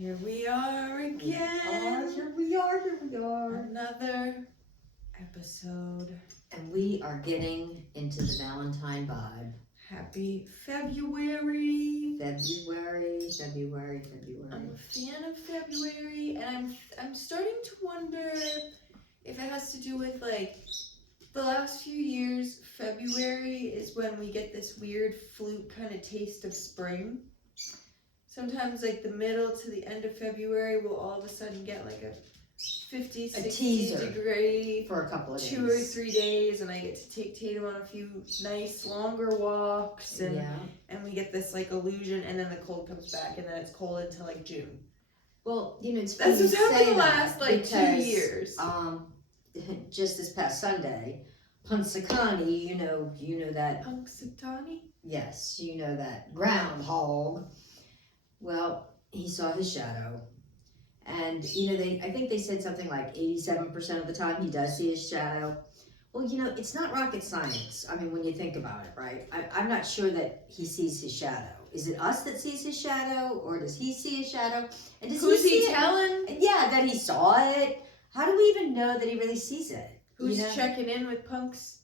Here we are again. Here we are. Another episode. And we are getting into the Valentine vibe. Happy February. February. I'm a fan of February, and I'm starting to wonder if it has to do with like the last few years. February is when we get this weird flute kind of taste of spring. Sometimes like the middle to the end of February, we'll all of a sudden get like a 50, 60 degree for a couple of days. 2 or 3 days, and I get to take Tatum on a few nice longer walks, and we get this like illusion, and then the cold comes back, and then it's cold until like June. Well, it's that's what's happened the last like because, 2 years. Just this past Sunday, Punxsutawney, you know that. Punxsutawney? Yes, you know that groundhog. Well, he saw his shadow, and I think they said something like 87% of the time he does see his shadow. Well, it's not rocket science. I mean, when you think about it, right? I'm not sure that he sees his shadow. Is it us that sees his shadow, or does he see his shadow? And does Who's he see telling? Yeah, that he saw it. How do we even know that he really sees it? Who's checking in with Punks?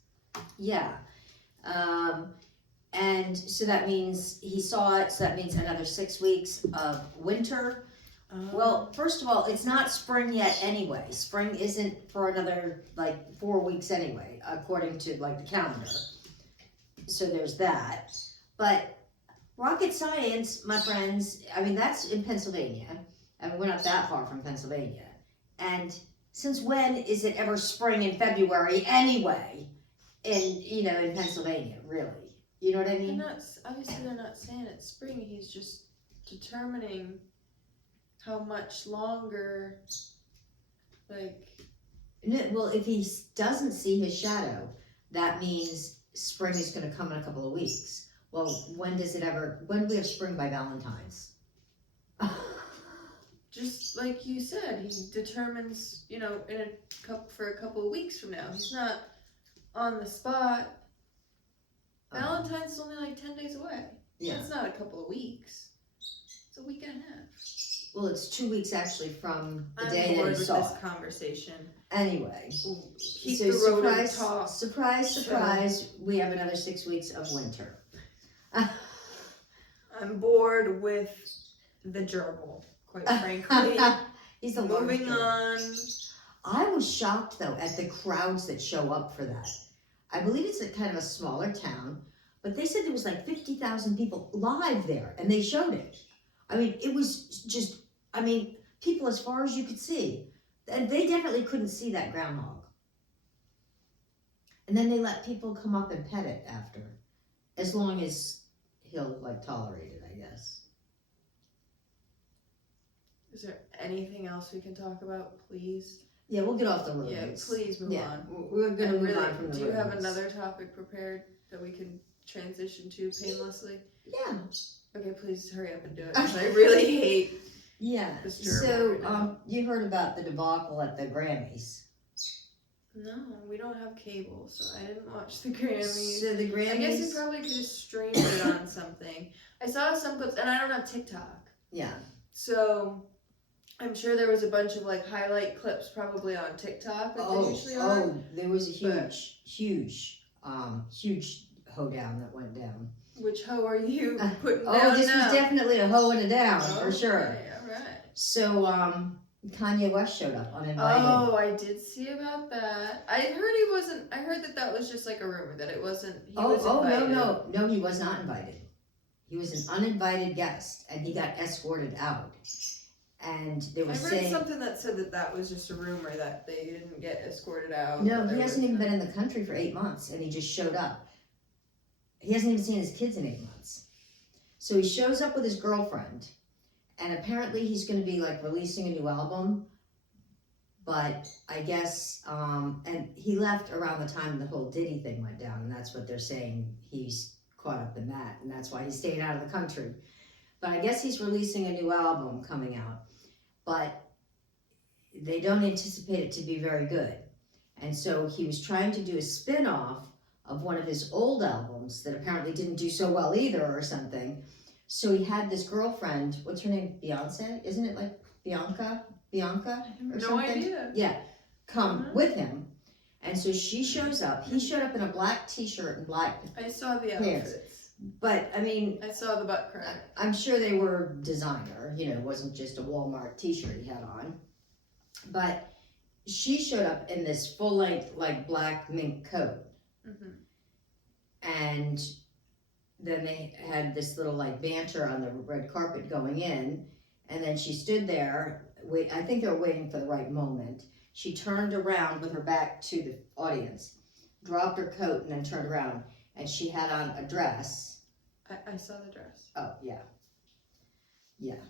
Yeah. And so that means he saw it, so that means another 6 weeks of winter. Well, first of all, it's not spring yet anyway. Spring isn't for another, 4 weeks anyway, according to, the calendar. So there's that. But rocket science, my friends, I mean, that's in Pennsylvania. I mean, we're not that far from Pennsylvania. And since when is it ever spring in February anyway in Pennsylvania, really? You know what I mean? They're not saying it's spring. He's just determining how much longer, No, well, if he doesn't see his shadow, that means spring is going to come in a couple of weeks. Well, when do we have spring by Valentine's? Just like you said, he determines, for a couple of weeks from now. He's not on the spot. Valentine's is only 10 days away. Yeah. It's not a couple of weeks. It's a week and a half. Well, it's 2 weeks actually from the I'm day bored that he with saw this it. conversation. Anyway, Keep so the rodent talk. surprise, we have another 6 weeks of winter. I'm bored with the gerbil, quite frankly. He's the moving on. I was shocked though at the crowds that show up for that. I believe it's a kind of a smaller town, but they said there was 50,000 people live there, and they showed it. I mean, it was just, people as far as you could see. And they definitely couldn't see that groundhog. And then they let people come up and pet it after, as long as he'll tolerate it, I guess. Is there anything else we can talk about, please? Yeah, we'll get off the road. Yeah, please move on. We're going to move on from the Do you have roads. another topic prepared that we can transition to painlessly? Yeah. Okay, please hurry up and do it, because I really hate this gerbil So, right now. you heard about the debacle at the Grammys. No, we don't have cable, so I didn't watch the Grammys. So the Grammys... I guess you probably could have streamed it on something. I saw some clips, and I don't have TikTok. Yeah. So... I'm sure there was a bunch of highlight clips probably on TikTok that they usually are. Oh, there was a huge hoedown that went down. Which hoe are you putting down this now? was definitely a hoe and a down, for sure. All right. So, Kanye West showed up uninvited. Oh, I did see about that. I heard that was just a rumor, that it wasn't, he was invited. No, he was not invited. He was an uninvited guest, and he got escorted out. And they were saying... I read something that said that was just a rumor, that they didn't get escorted out. No, he hasn't even been in the country for 8 months, and he just showed up. He hasn't even seen his kids in 8 months. So he shows up with his girlfriend, and apparently he's going to be releasing a new album, but I guess, and he left around the time the whole Diddy thing went down, and that's what they're saying, he's caught up in that, and that's why he stayed out of the country. But I guess he's releasing a new album coming out. But they don't anticipate it to be very good. And so he was trying to do a spin-off of one of his old albums that apparently didn't do so well either or something. So he had this girlfriend, what's her name? Beyonce? Isn't it like Bianca? Bianca? Or No something? idea. Yeah. Come Mhm. with him. And so she shows up. He showed up in a black t-shirt and black, I saw the Pants. outfits. but I mean, I saw the butt crack. I'm sure they were designer, you know, it wasn't just a Walmart t-shirt he had on. But she showed up in this full length, like black mink coat. Mm-hmm. And then they had this little like banter on the red carpet going in. And then she stood there, I think they were waiting for the right moment. She turned around with her back to the audience, dropped her coat, and then turned around. And she had on a dress. I saw the dress. Oh, yeah. Yeah.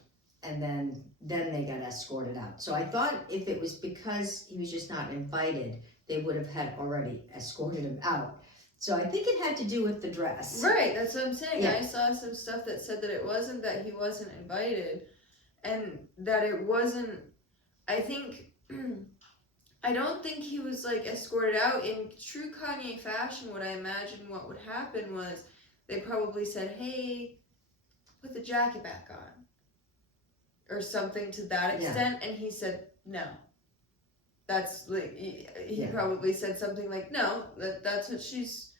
And then they got escorted out. So I thought if it was because he was just not invited, they would have had already escorted him out. So I think it had to do with the dress. Right, that's what I'm saying. Yeah. I saw some stuff that said that it wasn't that he wasn't invited, and that it wasn't. I think. I don't think he was like escorted out in true Kanye fashion. What I imagine what would happen was they probably said, "Hey, put the jacket back on," or something to that extent, and he said no. That's like he probably said something like, "No, that's what she's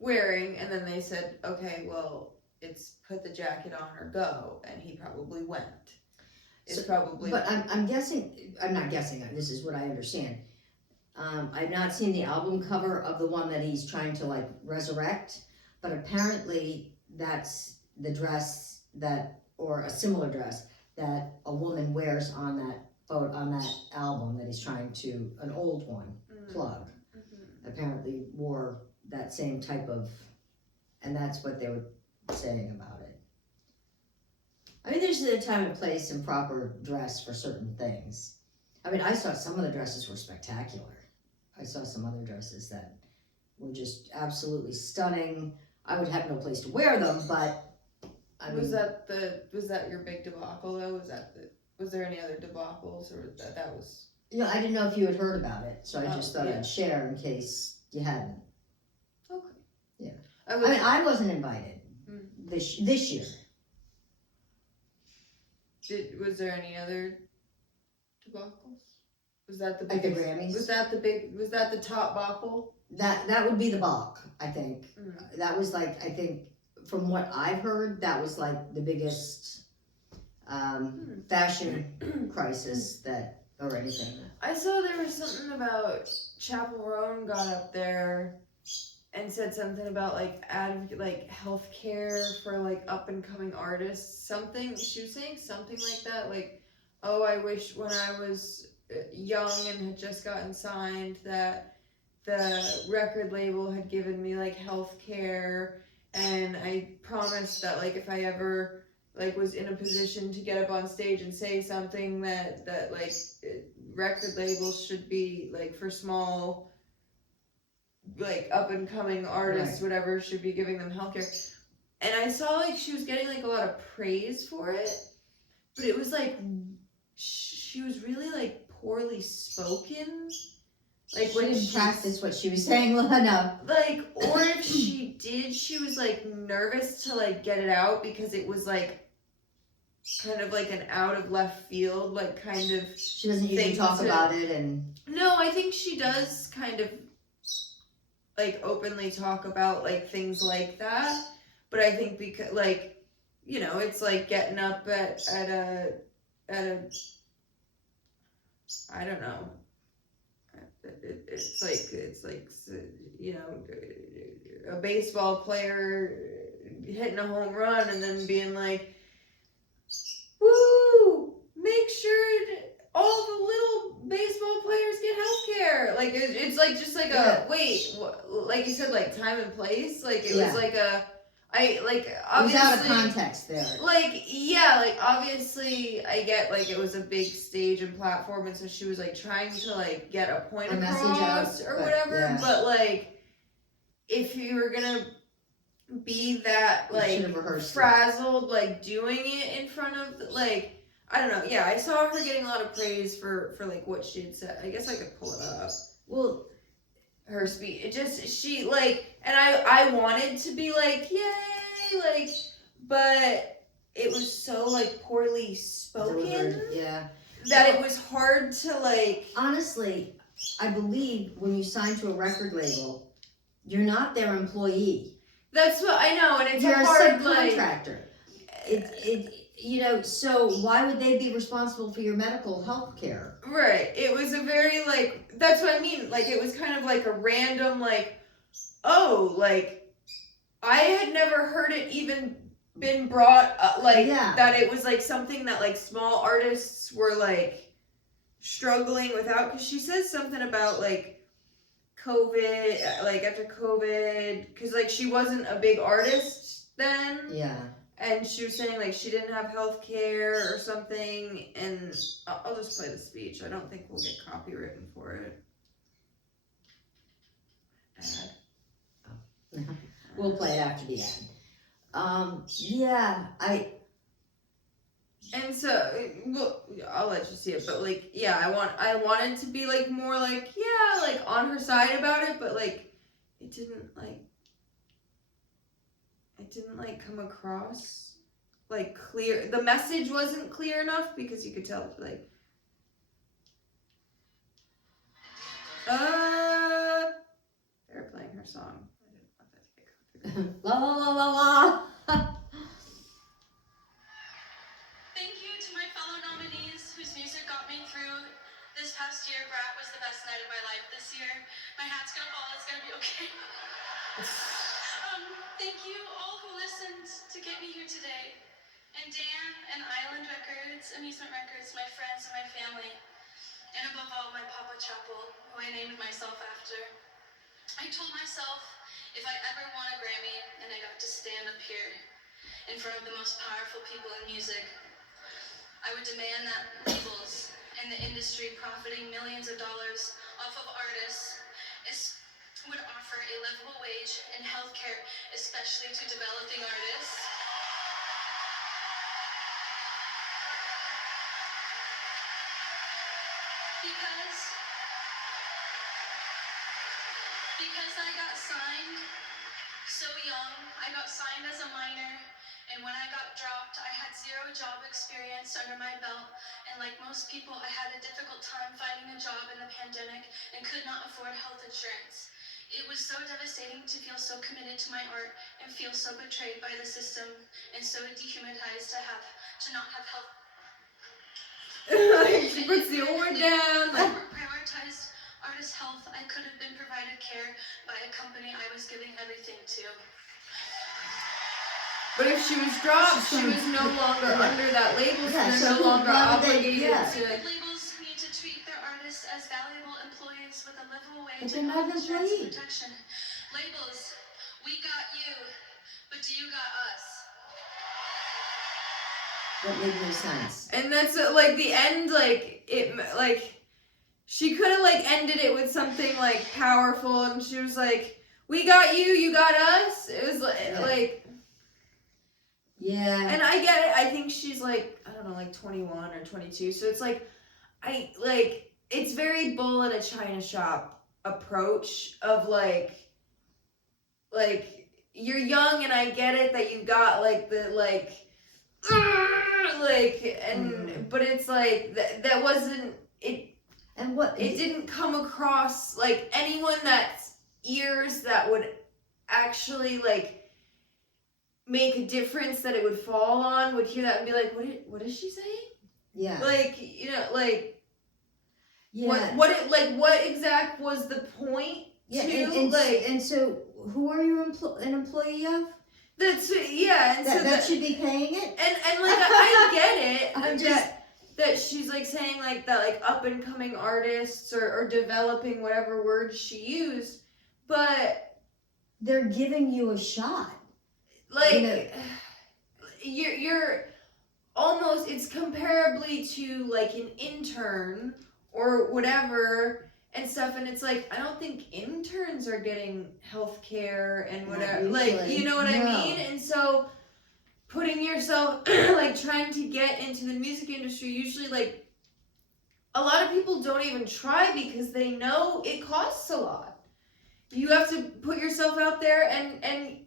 wearing," and then they said, "Okay, well, it's put the jacket on or go," and he probably went. It's probably. But I'm guessing. I'm not guessing. This is what I understand. I've not seen the album cover of the one that he's trying to like resurrect, but apparently that's the dress that, or a similar dress that a woman wears on that photo, on that album that he's trying to, an old one, plug. Mm-hmm. Apparently wore that same type of, and that's what they were saying about it. I mean, there's a time and place and proper dress for certain things. I mean, I saw some of the dresses were spectacular. I saw some other dresses that were just absolutely stunning. I would have no place to wear them, but I mean, was that your big debacle though? Was there any other debacles, or that was? You know, I didn't know if you had heard about it, so I just thought yeah. I'd share in case you hadn't. Okay. Yeah. I mean, I wasn't invited this year. Was there any other debacles? Was that the Like the biggest? Grammys? Was that the top debacle? That would be the balk, I think. That was like, I think, from what I've heard, that was like the biggest fashion crisis that, or anything. I saw there was something about Chappell Roan got up there and said something about like healthcare for like up and coming artists. Something she was saying something like that, like, oh, I wish when I was young and had just gotten signed that the record label had given me like health care, and I promised that like if I ever like was in a position to get up on stage and say something that like record labels should be like for small like up and coming artists, right, whatever, should be giving them healthcare. And I saw like she was getting like a lot of praise for it, but it was like she was really like poorly spoken. Like she didn't practice what she was saying well enough. Like, or if she did, she was like nervous to like get it out because it was like kind of like an out of left field, like kind of. She doesn't usually talk about it, and. No, I think she does kind of like openly talk about like things like that, but I think because like, you know, it's like getting up at a I don't know. It's like you know, a baseball player hitting a home run and then being like, "Woo! Make sure all the little baseball players get healthcare." Like it's like just like a wait, like you said, like time and place. Like it was like a. Obviously, it was out of context there. Like, yeah, like, obviously, I get, like, it was a big stage and platform, and so she was, like, trying to, like, get a point across or whatever, yeah. But, like, if you were gonna be that, like, frazzled, like, doing it in front of, like, I don't know, yeah, I saw her getting a lot of praise for like, what she had said. I guess I could pull it up. Well, her speech, it just, she, like, and I wanted to be like, yay, like, but it was so like poorly spoken Delivered, yeah. that it was hard to like. Honestly, I believe when you sign to a record label, you're not their employee. That's what I know, and it's You're a a hard subcontractor. So why would they be responsible for your medical health care? Right. It was a very like, that's what I mean. Like it was kind of like a random like, oh, like I had never heard it even been brought up, like Yeah. that it was like something that like small artists were like struggling without, because she says something about like COVID, like after COVID, because like she wasn't a big artist then. Yeah. And she was saying like she didn't have health care or something, and I'll just play the speech. I don't think we'll get copywritten for it. Ad. We'll play it after the ad. Yeah, And so, well, I'll let you see it, but like, yeah, I wanted to be like more like, yeah, like on her side about it, but like, it didn't like come across like clear. The message wasn't clear enough because you could tell like, they're playing her song. I didn't want that to get copyrighted. la la la la la. Thank you to my fellow nominees whose music got me through this past year. Brat was the best night of my life this year. My hat's gonna fall, it's gonna be okay. Thank you all who listened to get me here today. And Dan and Island Records, Amusement Records, my friends and my family. And above all, my Papa Chapel, who I named myself after. I told myself if I ever won a Grammy and I got to stand up here in front of the most powerful people in music, I would demand that labels and the industry profiting millions of dollars off of artists would offer a livable wage and health care, especially to developing artists. Because I got signed so young. I got signed as a minor, and when I got dropped, I had 0 job experience under my belt, and like most people, I had a difficult time finding a job in the pandemic and could not afford health insurance. It was so devastating to feel so committed to my art and feel so betrayed by the system and so dehumanized to not have health. She puts the award down. Like, prioritized artist health. I could have been provided care by a company I was giving everything to. But if she was dropped, she was no longer under that label, so Yeah, they're so no longer why would they- obligated yeah. to. Labels need to treat their artists as valuable employees with a livable wage But they're and not health insurance employees. protection. Labels, we got you, but do you got us? That made no sense. And that's like the end, like it, like she could have like ended it with something like powerful, and she was like, "We got you, you got us." It was like, Yeah. and I get it. I think she's like, I don't know, like 21 or 22. So it's like, it's very bull in a china shop approach of like you're young, and I get it that you got like the but it's like that wasn't it. And what? It didn't come across like anyone that's ears that would actually like make a difference that it would fall on would hear that and be like, what is she saying? Yeah. Like, you know, like Yeah. what exact was the point? Yeah. To, And so, who are you an employee of? That's yeah, and so That should be paying it. and like I get it. I'm just- that she's like saying like that like up and coming artists or developing whatever word she used, but They're giving you a shot. like You know- you're almost, it's comparably to like an intern or whatever and stuff, and it's like I don't think interns are getting health care and Not whatever, like, usually. you know what I No. mean? And so putting yourself like trying to get into the music industry, usually like a lot of people don't even try because they know it costs a lot. You have to put yourself out there, and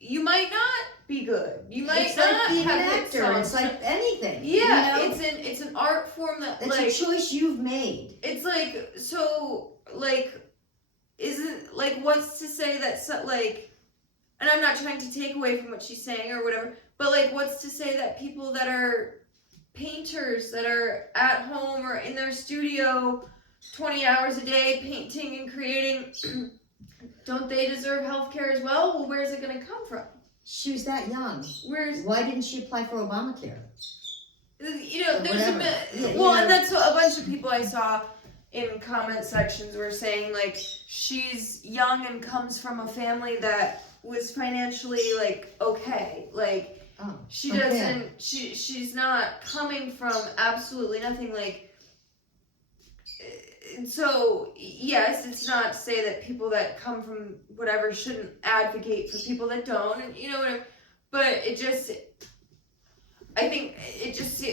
you might not be good. You might It's not like being have an hit actor. songs. It's like anything. Yeah, you know? it's an art form that It's like a choice you've made. it's like so like isn't like what's to say that so, like, and I'm not trying to take away from what she's saying or whatever, but like what's to say that people that are painters that are at home or in their studio 20 hours a day painting and creating don't they deserve health care as well? Well, where's it going to come from? She was that young. Where's Why didn't she apply for Obamacare? you know Or there's whatever. Yeah, well, you know. and that's what a bunch of people I saw in comment sections were saying, like, she's young and comes from a family that was financially like okay, like Oh, she okay. doesn't she's not coming from absolutely nothing, like, so yes, it's not to say that people that come from whatever shouldn't advocate for people that don't, and you know whatever, but it just I think it just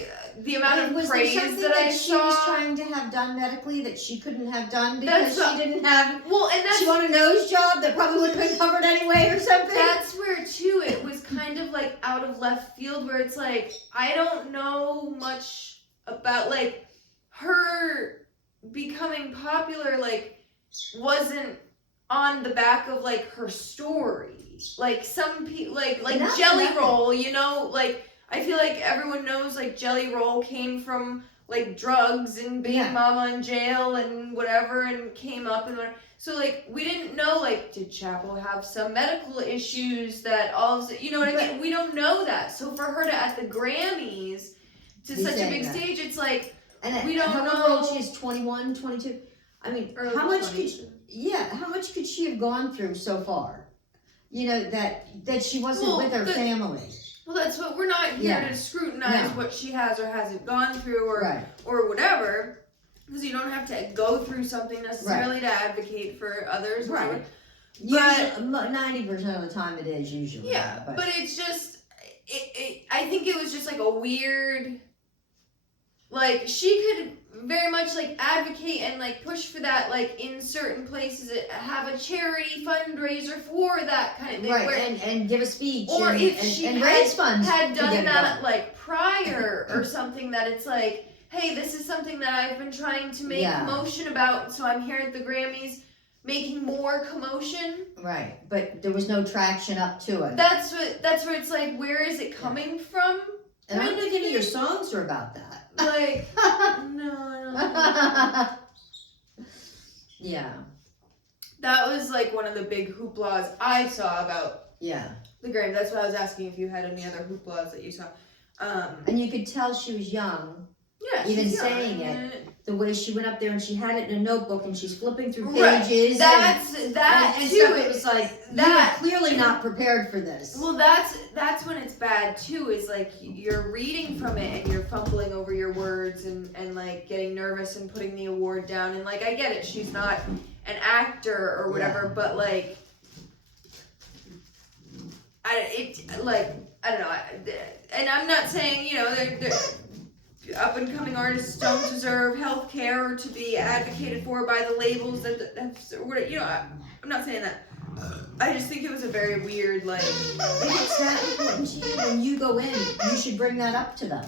the amount of was there praise something that I she saw. was trying to have done medically that she couldn't have done because That's she didn't have? Well, and that's She wanted a nose job that probably would have been covered anyway or something. that's where too it was kind of like out of left field, where it's like I don't know much about like her becoming popular, like wasn't on the back of like her story. Like some people like Nothing, Jelly nothing. Roll, you know, like I feel like everyone knows like Jelly Roll came from like drugs and being Yeah. mama in jail and whatever, and came up and whatever. So like we didn't know, like, did Chapel have some medical issues that all of you know what I mean? We don't know that. So for her to at the Grammys to Be such a saying big that. stage, it's like And we don't however know. old she is, 21, 22. I mean, early how much 20s. how much could she have gone through so far? You know, that she wasn't Well, with her family. Well, that's what we're not here Yeah. to scrutinize No. what she has or hasn't gone through or Right. or whatever, because you don't have to go through something necessarily to advocate for others. or Right. whatever. Usually, 90% of the time it is usually. Yeah, but it's just, I think it was just like a weird, like she could very much like advocate and like push for that, like in certain places, have a charity fundraiser for that kind of thing. right, Where, and give a speech or and, if and, she and raise funds had to done get it that done. like prior or something, that it's like, hey, this is something that I've been trying to make Yeah. commotion about, so I'm here at the Grammys making more commotion. Right, but there was no traction up to it. That's where it's like, where is it coming from? And I don't kind think of any of your thing. songs are about that. Like, no, I don't. Yeah, That was like one of the big hooplas I saw about yeah. the Grammys. That's why I was asking if you had any other hooplas that you saw. And you could tell she was young. Yeah, Even she's young. saying it. The way she went up there and she had it in a notebook and she's flipping through Right. pages. That's and too. stuff. It was like, that- you were clearly not prepared for this. Well, that's when it's bad too. Is like you're reading from it and you're fumbling over your words and like getting nervous and putting the award down. And like I get it, she's not an actor or whatever, but like I don't know. And I'm not saying, you know, they're up and coming artists don't deserve health care or to be advocated for by the labels that you know. I'm not saying that. I just think it was a very weird, like. If it's that important to you, when you go in, you should bring that up to them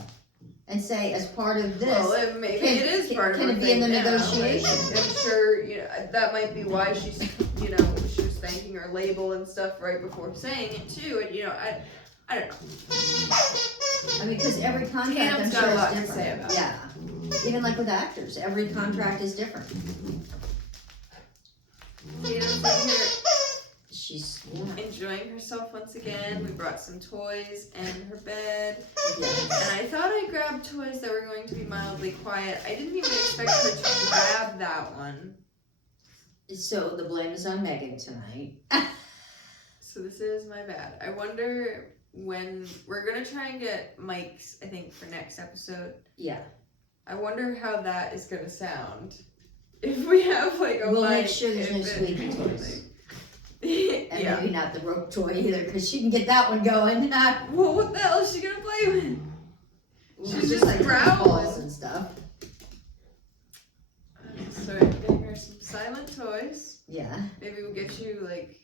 and say, as part of this. Well, maybe it is part of can her it be thing in the now. negotiation? I'm sure, you know, that might be why she's, you know, she was thanking her label and stuff right before saying it too. And you know, I don't know. I mean, because every contract, Tatum's I'm got sure, a lot is to different. say about it. Yeah. Even like with actors, every contract is different. Tatum's in here She's enjoying herself once again. We brought some toys and her bed. yeah. And I thought I grabbed toys that were going to be mildly quiet. I didn't even expect her to grab that one. So the blame is on Megan tonight. So this is my bad. I wonder when we're gonna try and get mics, I think, for next episode. Yeah. I wonder how that is gonna sound. If we have like a We'll mic, make sure there's no if it- squeaky toys. And yeah. maybe not the rope toy either, because she can get that one going. Well, what the hell is she gonna play with? She's Just like growling. balls and stuff. So I'm getting her some silent toys. Yeah. Maybe we'll get you like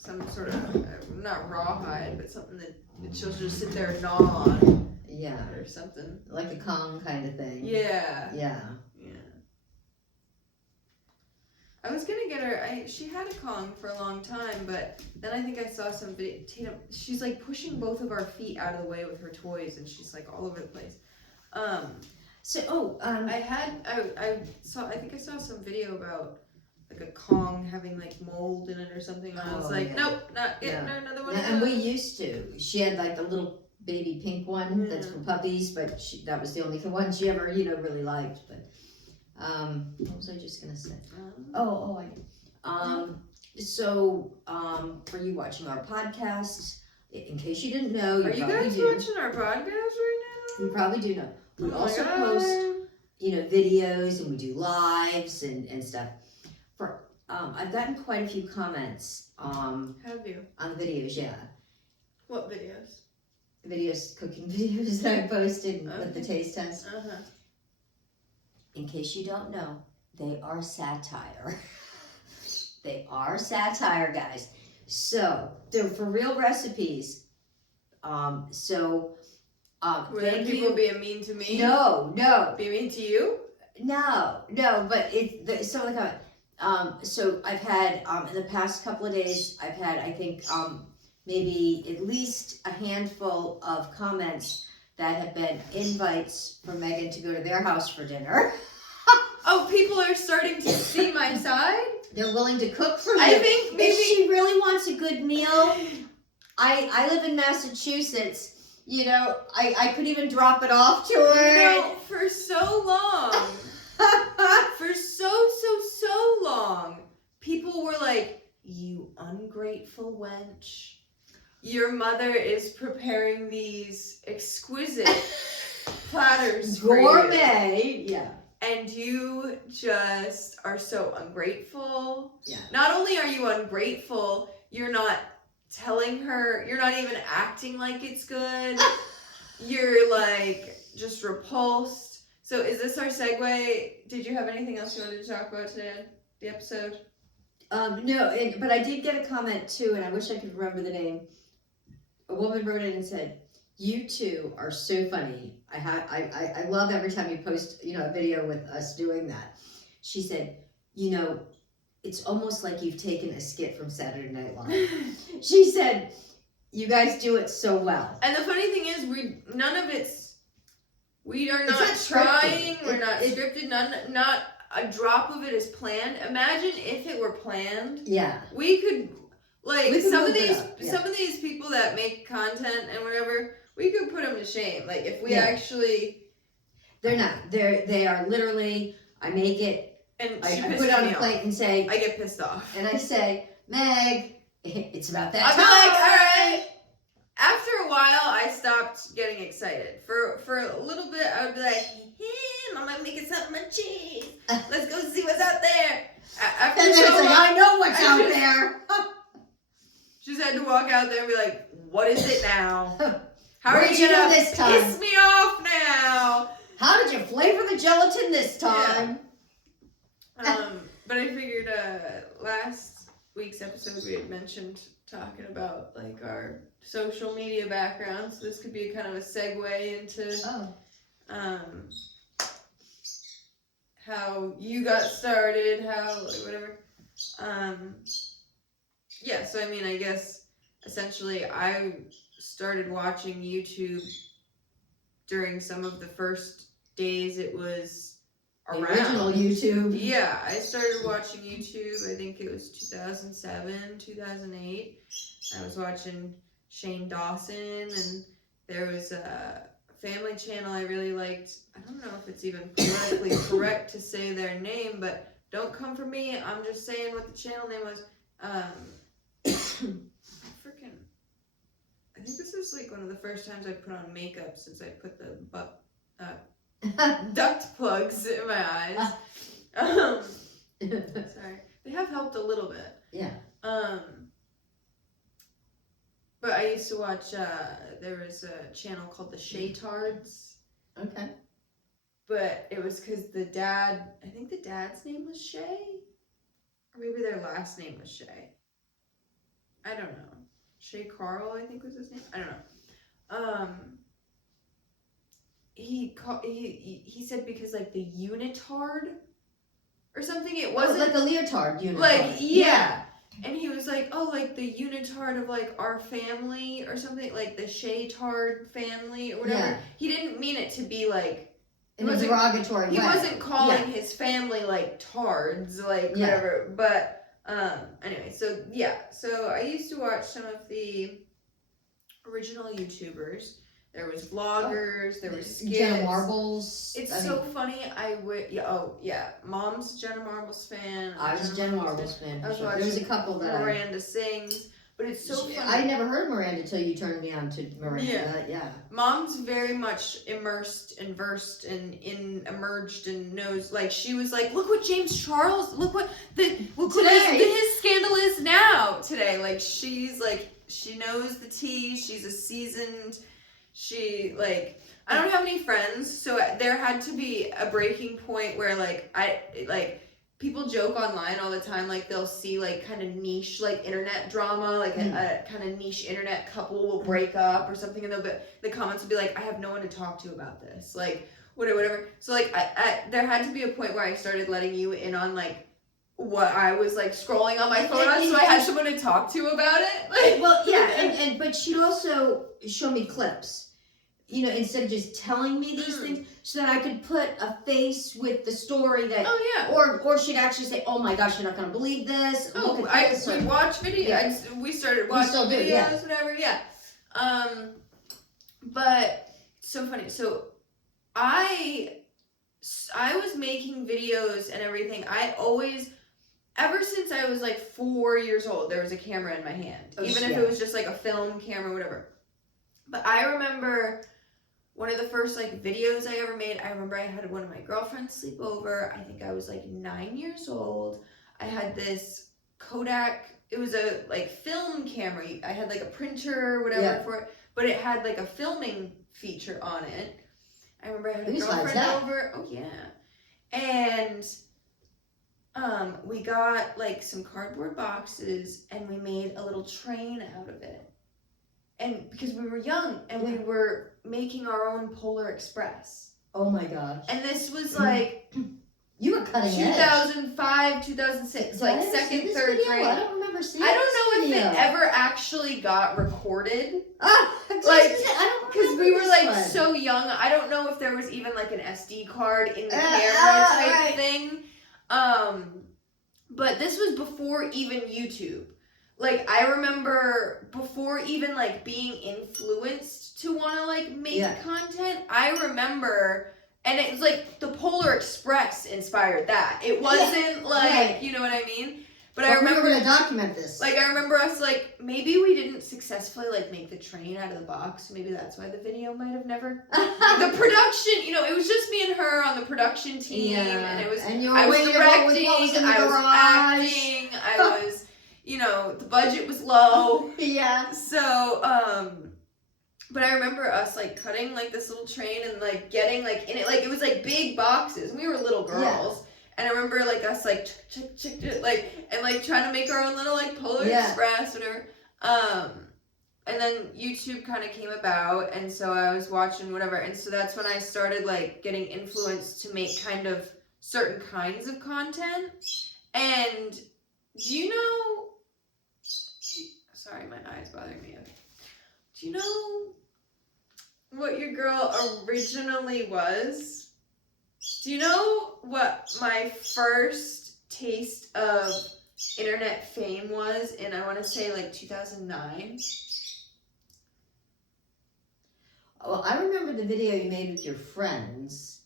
some sort of not rawhide, but something that she'll just sit there and gnaw on Yeah. or something. Like a Kong kind of thing. Yeah. Yeah. Yeah. I was gonna get her. She had a Kong for a long time, but then I think I saw some video. Tatum, she's like pushing both of our feet out of the way with her toys, and she's like all over the place. So I think I saw some video about like a Kong having like mold in it or something. And I was like, yeah. nope, not getting her another one. And we used to. She had like a little baby pink one that's for puppies, but that was the only one she ever, really liked. But what was I just gonna say? So for you watching our podcast, in case you didn't know, are you guys watching our podcast right now? You probably do know. We Oh also post, videos, and we do lives and stuff. I've gotten quite a few comments. Have you? On videos, yeah. What videos? Videos, cooking videos that I posted with the taste test. In case you don't know, they are satire. They are satire, guys. So they're for real recipes. Were thank people you. being mean to me? No. Be mean to you? No, but some of the comments. So I've had, in the past couple of days, I've had, I think, maybe at least a handful of comments that have been invites for Megan to go to their house for dinner. Oh, people are starting to see my side? They're willing to cook for me. I think maybe... If she really wants a good meal, I live in Massachusetts. I could even drop it off to her. For so long, for so long, people were like, you ungrateful wench. Your mother is preparing these exquisite platters for you. Gourmet, yeah. And you just are so ungrateful. Yeah. Not only are you ungrateful, you're not telling her, you're not even acting like it's good. You're like just repulsed. So is this our segue? Did you have anything else you wanted to talk about today on the episode? No, but I did get a comment too, and I wish I could remember the name. A woman wrote in and said, "You two are so funny. I love every time you post, a video with us doing that." She said, it's almost like you've taken a skit from Saturday Night Live. She said, "You guys do it so well." And the funny thing is, we are not not trying. scripted. We're not scripted. Not a drop of it is planned. Imagine if it were planned. Yeah. We could some of these up, yeah. some of these people that make content and whatever. We could put them to shame. Like if we Yeah. actually. They're not. They are literally. I make it. And I put it on a plate and say. I get pissed off. And I say, "Meg, it's about that I'd be time." like, all right. After a while, I stopped getting excited. For a little bit, I would be like, I'm like making something with cheese. Let's go see what's out there. After And then it's so like, long, I know what's out there. just had to walk out there and be like, what is it now? How What are did you you do gonna this time? piss me off now? How did you flavor the gelatin this time? But I figured last week's episode we had mentioned talking about like our social media background, so this could be kind of a segue into how you got started, whatever. Yeah, so I mean, I guess essentially I started watching YouTube during some of the first days it was around. The original YouTube. Yeah, I started watching YouTube, I think it was 2007, 2008. I was watching Shane Dawson, and there was a family channel I really liked. I don't know if it's even politically correct to say their name, but don't come for me. I'm just saying what the channel name was. I think this is like one of the first times I put on makeup since I put the duct plugs in my eyes. Sorry. They have helped a little bit. Yeah. But I used to watch, there was a channel called the Shaytards. Okay. But it was because I think the dad's name was Shay? Or maybe their last name was Shay. I don't know. Shay Carl, I think was his name. I don't know. He said because like the unitard or something. It wasn't like a leotard unitard. like yeah. And he was like, oh, like the unitard of like our family or something, like the Shaytard family or whatever. Yeah. He didn't mean it to be like In a derogatory way. he wasn't calling his family like tards, like whatever. But anyway, so I used to watch some of the original YouTubers. There was vloggers, there was skits. Jenna Marbles. It's so funny. Mom's a Jenna Marbles fan. I was a Jenna Marbles fan. I was There watching was a couple that Miranda sings, but it's so funny. I never heard of Miranda until you turned me on to Miranda. Yeah. Mom's very much immersed and versed and emerged and knows. Like she was like, look what James Charles, look what his scandal is now today. Like she's like she knows the tea. She's a seasoned. She like I don't have any friends, so there had to be a breaking point where people joke online all the time, like they'll see like kind of niche like internet drama, like a kind of niche internet couple will break up or something, and the comments will be like, I have no one to talk to about this, like whatever. So like there had to be a point where I started letting you in on like what I was like scrolling on my phone on, so I had someone to talk to about it. Like, well, yeah, but she'd also show me clips. You know, instead of just telling me these things, so that I could put a face with the story that. Oh yeah. Or she'd actually say, "Oh my gosh, you're not gonna believe this." Oh, we watch videos. Yeah. We started watching videos, whatever. Yeah. But so funny. So, I was making videos and everything. I always. Ever since I was like 4 years old, there was a camera in my hand. Even if it was just like a film camera, whatever. But I remember one of the first like videos I ever made. I remember I had one of my girlfriends sleep over. I think I was like 9 years old. I had this Kodak. It was a like film camera. I had like a printer or whatever for it. But it had like a filming feature on it. I remember I had a girlfriend over. Oh yeah. And we got like some cardboard boxes and we made a little train out of it. And because we were young and we were making our own Polar Express. Oh my gosh. And this was like you were cutting 2005, 2006, like second, third grade. I don't remember seeing I don't know if it ever actually got recorded. Like, because we were like so young. I don't know if there was even like an SD card in the camera type thing. But this was before even YouTube. Like, I remember before even, like, being influenced to want to, like, make content, I remember, and it was, like, the Polar Express inspired that. It wasn't, like, you know what I mean? But I remember... we were going to document this. Like, I remember us, like, maybe we didn't successfully, like, make the train out of the box. Maybe that's why the video might have never... The production, you know, it was just me and her on the production team, and it was... And you were I was directing, I was acting, I was... You know, the budget was low. So, but I remember us, like, cutting, like, this little train and, like, getting, like, in it. Like, it was, like, big boxes. We were little girls. And I remember, like, us, like, like, and, like, trying to make our own little, like, Polar Express, whatever. And then YouTube kind of came about. And so I was watching whatever. And so that's when I started, like, getting influenced to make kind of certain kinds of content. And do you know... Sorry, my eye's bothering me. Do you know what your girl originally was? Do you know what my first taste of internet fame was in, I want to say, like, 2009? Well, I remember the video you made with your friends.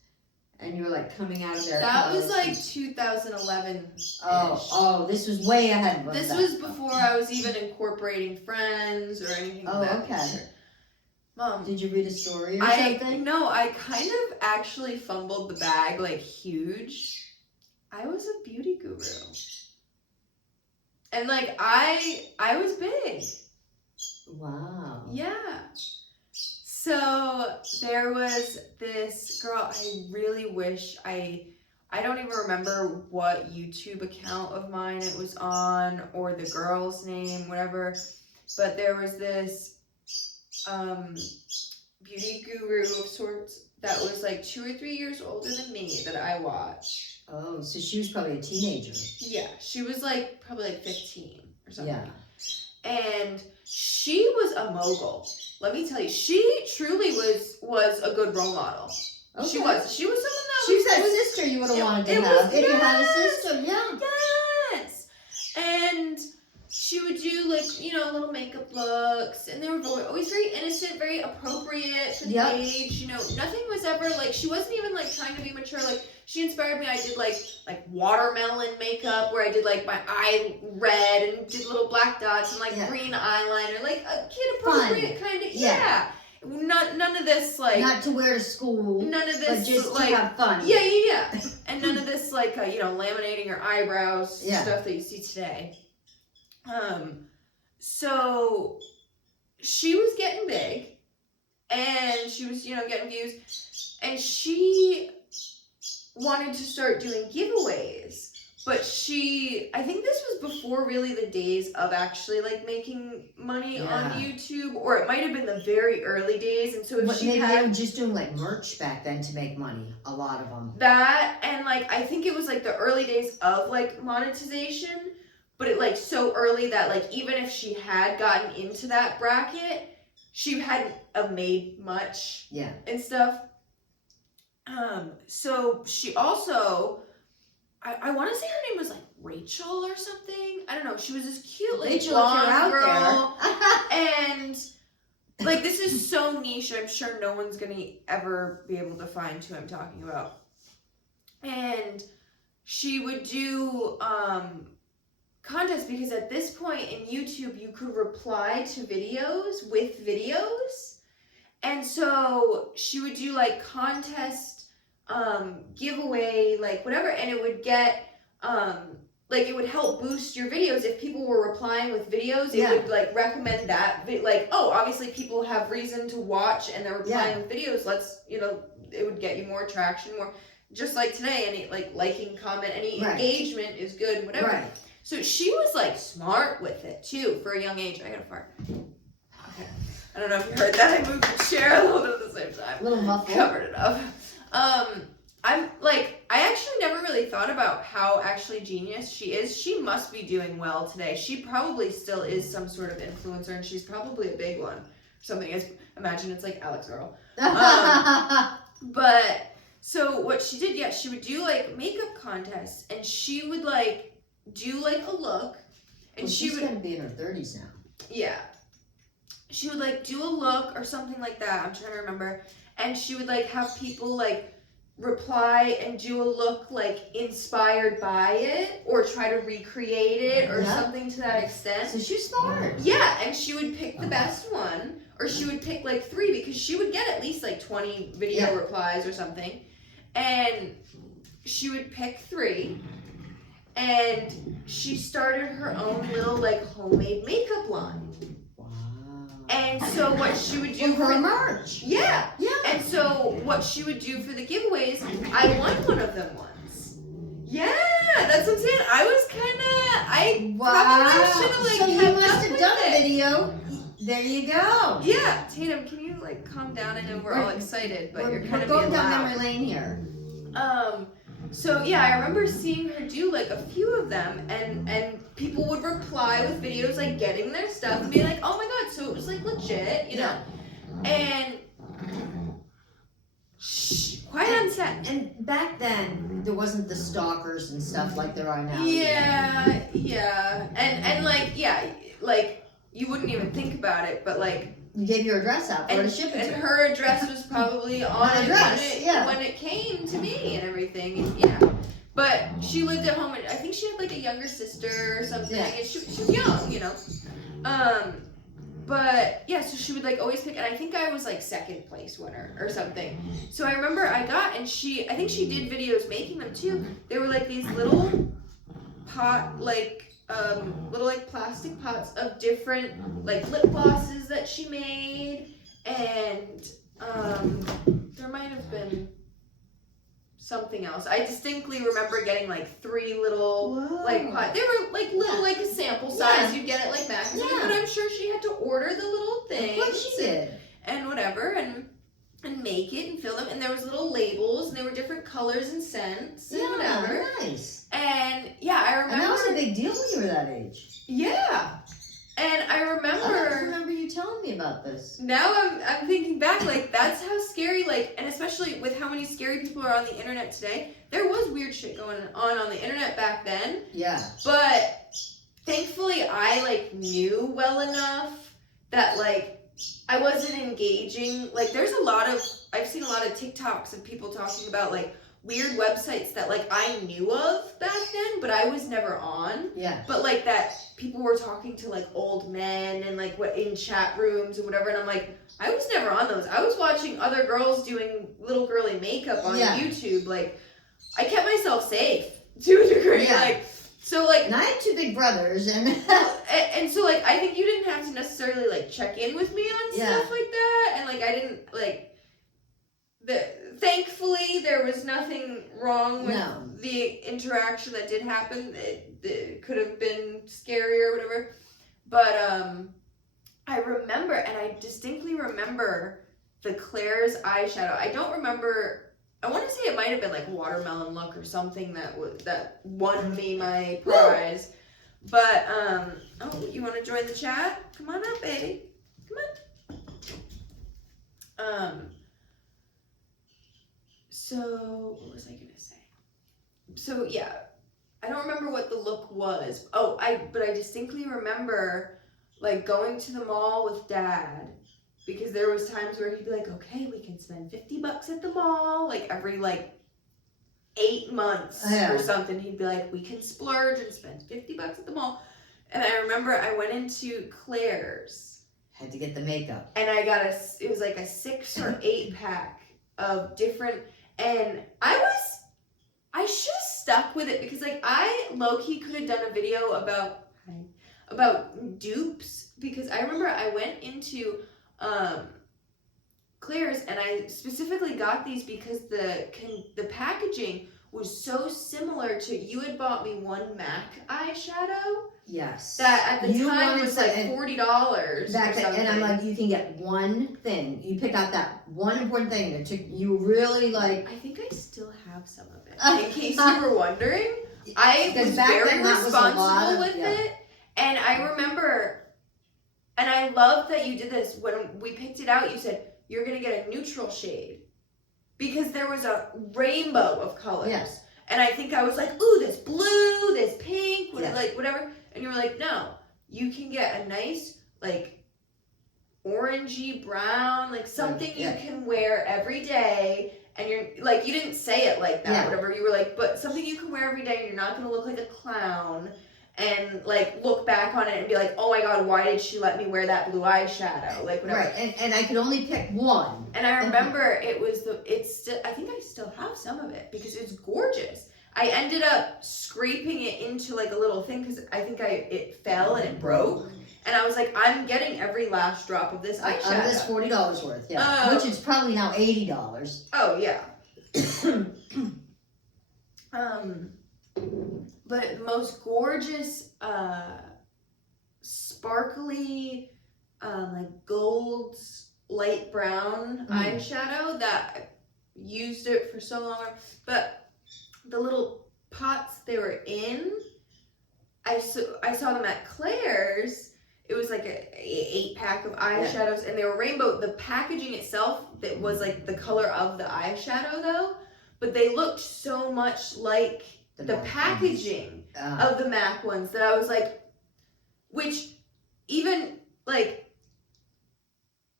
And you were like coming out of their That was like 2011. Oh, this was way ahead of This was before I was even incorporating friends or anything like that. Okay. Nature. Mom. Did you read a story or something? No, I kind of actually fumbled the bag like huge. I was a beauty guru. And like I was big. Wow. Yeah. So there was this girl, I really wish I I don't even remember what YouTube account of mine it was on or the girl's name, whatever. But there was this beauty guru of sorts that was like 2 or 3 years older than me that I watched. Oh, so she was probably a teenager. Yeah, she was like probably like 15 or something. Yeah. And she was a mogul. Let me tell you, she truly was a good role model. Okay. She was someone that She was that it was- sister you would have it- wanted it to have was- if you had a yes. sister. Yeah. Yes. And she would do like, you know, little makeup looks, and they were always very innocent, very appropriate for the Yep. age. You know, nothing was ever like, she wasn't even like trying to be mature. Like, she inspired me. I did like watermelon makeup where I did like my eye red and did little black dots and like Yeah. green eyeliner, like a kid appropriate kind of. Yeah. None of this like. Not to wear to school, None of but this just like. to have fun. Yeah. And none of this like you know, laminating your eyebrows Yeah. stuff that you see today. So she was getting big, and she was, you know, getting views, and she wanted to start doing giveaways. But I think this was before really the days of actually like making money on Yeah. YouTube, or it might have been the very early days. And so if But she maybe had they were just doing like merch back then to make money. A lot of them. that, and like I think it was like the early days of like monetization, but it like so early that like even if she had gotten into that bracket, she hadn't made much Yeah. and stuff. So she also, I want to say her name was like Rachel or something. I don't know. She was this cute like Rachel, if you're blonde out girl, there. and like this is so niche. I'm sure no one's gonna ever be able to find who I'm talking about. And she would do contests, because at this point in YouTube you could reply to videos with videos, and so she would do like contest giveaway, like whatever, and it would get like it would help boost your videos if people were replying with videos. It Yeah. would like recommend that like, oh, obviously people have reason to watch and they're replying with videos, let's, you know, it would get you more traction, more, just like today, any like liking, comment, any Right. engagement is good, whatever. Right. So she was like smart with it too for a young age. I gotta fart. Okay. I don't know if you heard that. I moved the chair a little bit at the same time. Little muffled. Covered it up. I'm like, I actually never really thought about how actually genius she is. She must be doing well today. She probably still is some sort of influencer, and she's probably a big one. Something is, imagine it's like Alex Earl. But so what she did, yeah, she would do like makeup contests, and she would like do like a look, and Well, she she's would, gonna be in her 30s now. yeah, she would like do a look or something like that. I'm trying to remember, and she would like have people like reply and do a look like inspired by it, or try to recreate it or Yeah. something to that extent. So she's smart. Yeah, and she would pick the best one, or she would pick like 3, because she would get at least like 20 video Yeah. replies or something, and she would pick 3, and she started her own little like homemade makeup line. Wow. And so what she would do For her merch. yeah, Yeah. and so what she would do for the giveaways, I won one of them once. Yeah, that's what I'm saying. I was kind of, probably should have like So you kept must up have with done it. a video. There you go. Yeah, Tatum, can you like calm down? I know we're all excited, but you're kind We're of going being down loud. memory lane here. So yeah, I remember seeing her do like a few of them, and people would reply with videos like getting their stuff and be like, oh my god, so it was like legit, you know, and quite on set. And back then, there wasn't the stalkers and stuff like there are now. Yeah, and like yeah, like you wouldn't even think about it, but like. You gave your address out for her And, to ship it and to. her address was probably on it address, yeah. when it came to me and everything. And, yeah. But she lived at home, and I think she had like a younger sister or something, Yeah. and she was young, you know. But yeah, so she would like always pick, and I think I was like 2nd place winner or something. So I remember I got, and I think she did videos making them too. They were like these little little like plastic pots of different like lip glosses that she made, and there might have been something else. I distinctly remember getting like 3 little like Whoa. they were like little like a sample size. Yeah. You'd get it like Mac, Yeah. but I'm sure she had to order the little Of things course she did. and whatever and make it and fill them. And there was little labels and they were different colors and scents and whatever. Nice. And yeah, I remember. And that was a big deal when you were that age. Yeah, and I I don't remember. remember you telling me about this. Now I'm thinking back, like, that's how scary, like, and especially with how many scary people are on the internet today, there was weird shit going on the internet back then, Yeah. but thankfully I, like, knew well enough that, like, I wasn't engaging, like, I've seen a lot of TikToks of people talking about, like, weird websites that, like, I knew of back then, but I was never on. Yeah. But like that people were talking to like old men and like what in chat rooms and whatever, and I'm like, I was never on those. I was watching other girls doing little girly makeup on Yeah. YouTube. Like I kept myself safe to a degree. Yeah. Like so like And I had 2 big brothers, and and so like I think you didn't have to necessarily like check in with me on Yeah. stuff like that, and like I didn't like thankfully there was nothing wrong with No. the interaction that did happen. It could have been scary or whatever, but I remember, and I distinctly remember the Claire's eyeshadow. I don't remember. I want to say it might have been like Watermelon Look or something that won me my prize. But oh, you want to join the chat? Come on up, baby. Come on. So what was I gonna say? So yeah, I don't remember what the look was. But I distinctly remember like going to the mall with Dad, because there was times where he'd be like, okay, we can spend $50 at the mall, like every like 8 months or something. He'd be like, we can splurge and spend $50 at the mall. And I remember I went into Claire's. had to get the makeup. And I got it was like a 6 or 8 pack of different, and I should have stuck with it, because like I low-key could have done a video about dupes, because I remember I went into Claire's and I specifically got these because the packaging was so similar to, you had bought me one MAC eyeshadow Yes. that at the You time wanted was to- like and $40 or Back something. and I'm like, you can get one thing. You pick out that one important thing that took you really like. I think I still have some of it. In case you were wondering, I Because was back very then that was a lot responsible of- with yeah. it. And I remember, and I love that you did this. When we picked it out, you said, you're going to get a neutral shade. Because there was a rainbow of colors. Yes. And I think I was like, ooh, this blue, this pink, Yeah. like whatever. And you were like, no, you can get a nice, like, orangey brown, like something Yeah. you can wear every day. And you're like, you didn't say it like that, Yeah. whatever. You were like, but something you can wear every day and you're not going to look like a clown. And like look back on it and be like, oh my god, why did she let me wear that blue eyeshadow? Like whatever. Right, and I could only pick one. And I remember I think I still have some of it because it's gorgeous. I ended up scraping it into like a little thing because I think it fell and it broke. And I was like, I'm getting every last drop of this eyeshadow. Out of this $40 worth, yeah. Oh. Which is probably now $80. Oh yeah. But most gorgeous, sparkly, like gold, light brown eyeshadow that I used it for so long. But the little pots they were in, I saw them at Claire's. It was like a 8-pack of eyeshadows, and they were rainbow. The packaging itself, that was like the color of the eyeshadow though, but they looked so much like the packaging of the MAC ones that I was like, which even like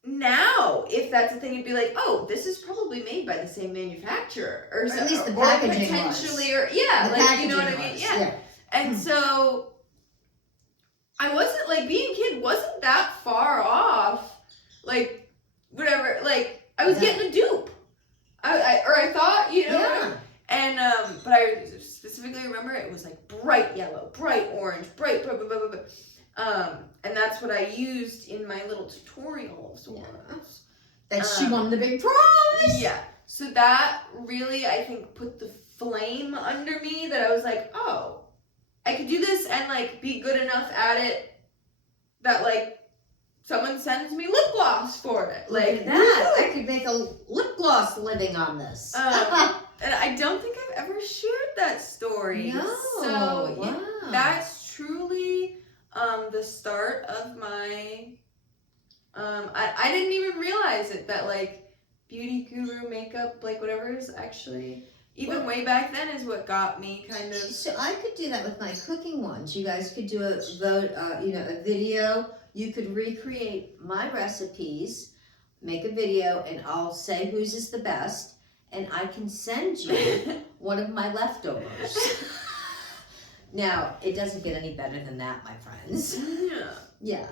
now, if that's a thing, you'd be like, oh, this is probably made by the same manufacturer, or at least the or packaging potentially, was. or yeah, The like you know what I packaging mean, was, yeah. And so I wasn't like, being a kid wasn't that far off, like whatever, like I was getting a dupe, I thought, you know. Yeah. And but I specifically remember it was like bright yellow, bright orange, bright blah, blah, blah, blah, blah. And that's what I used in my little tutorials. That she won the big prize. Yeah. So that really, I think, put the flame under me that I was like, oh, I could do this and like be good enough at it that like someone sends me lip gloss for it. Look Like at that. I could make a lip gloss living on this. And I don't think I've ever shared that story. No. So Wow. that's truly the start of my. I didn't even realize it that like beauty guru makeup, like whatever is actually even way back then is what got me kind of. So I could do that with my cooking ones. You guys could do a video. You could recreate my recipes, make a video, and I'll say whose is the best, and I can send you one of my leftovers. Now, it doesn't get any better than that, my friends. Yeah. Yeah.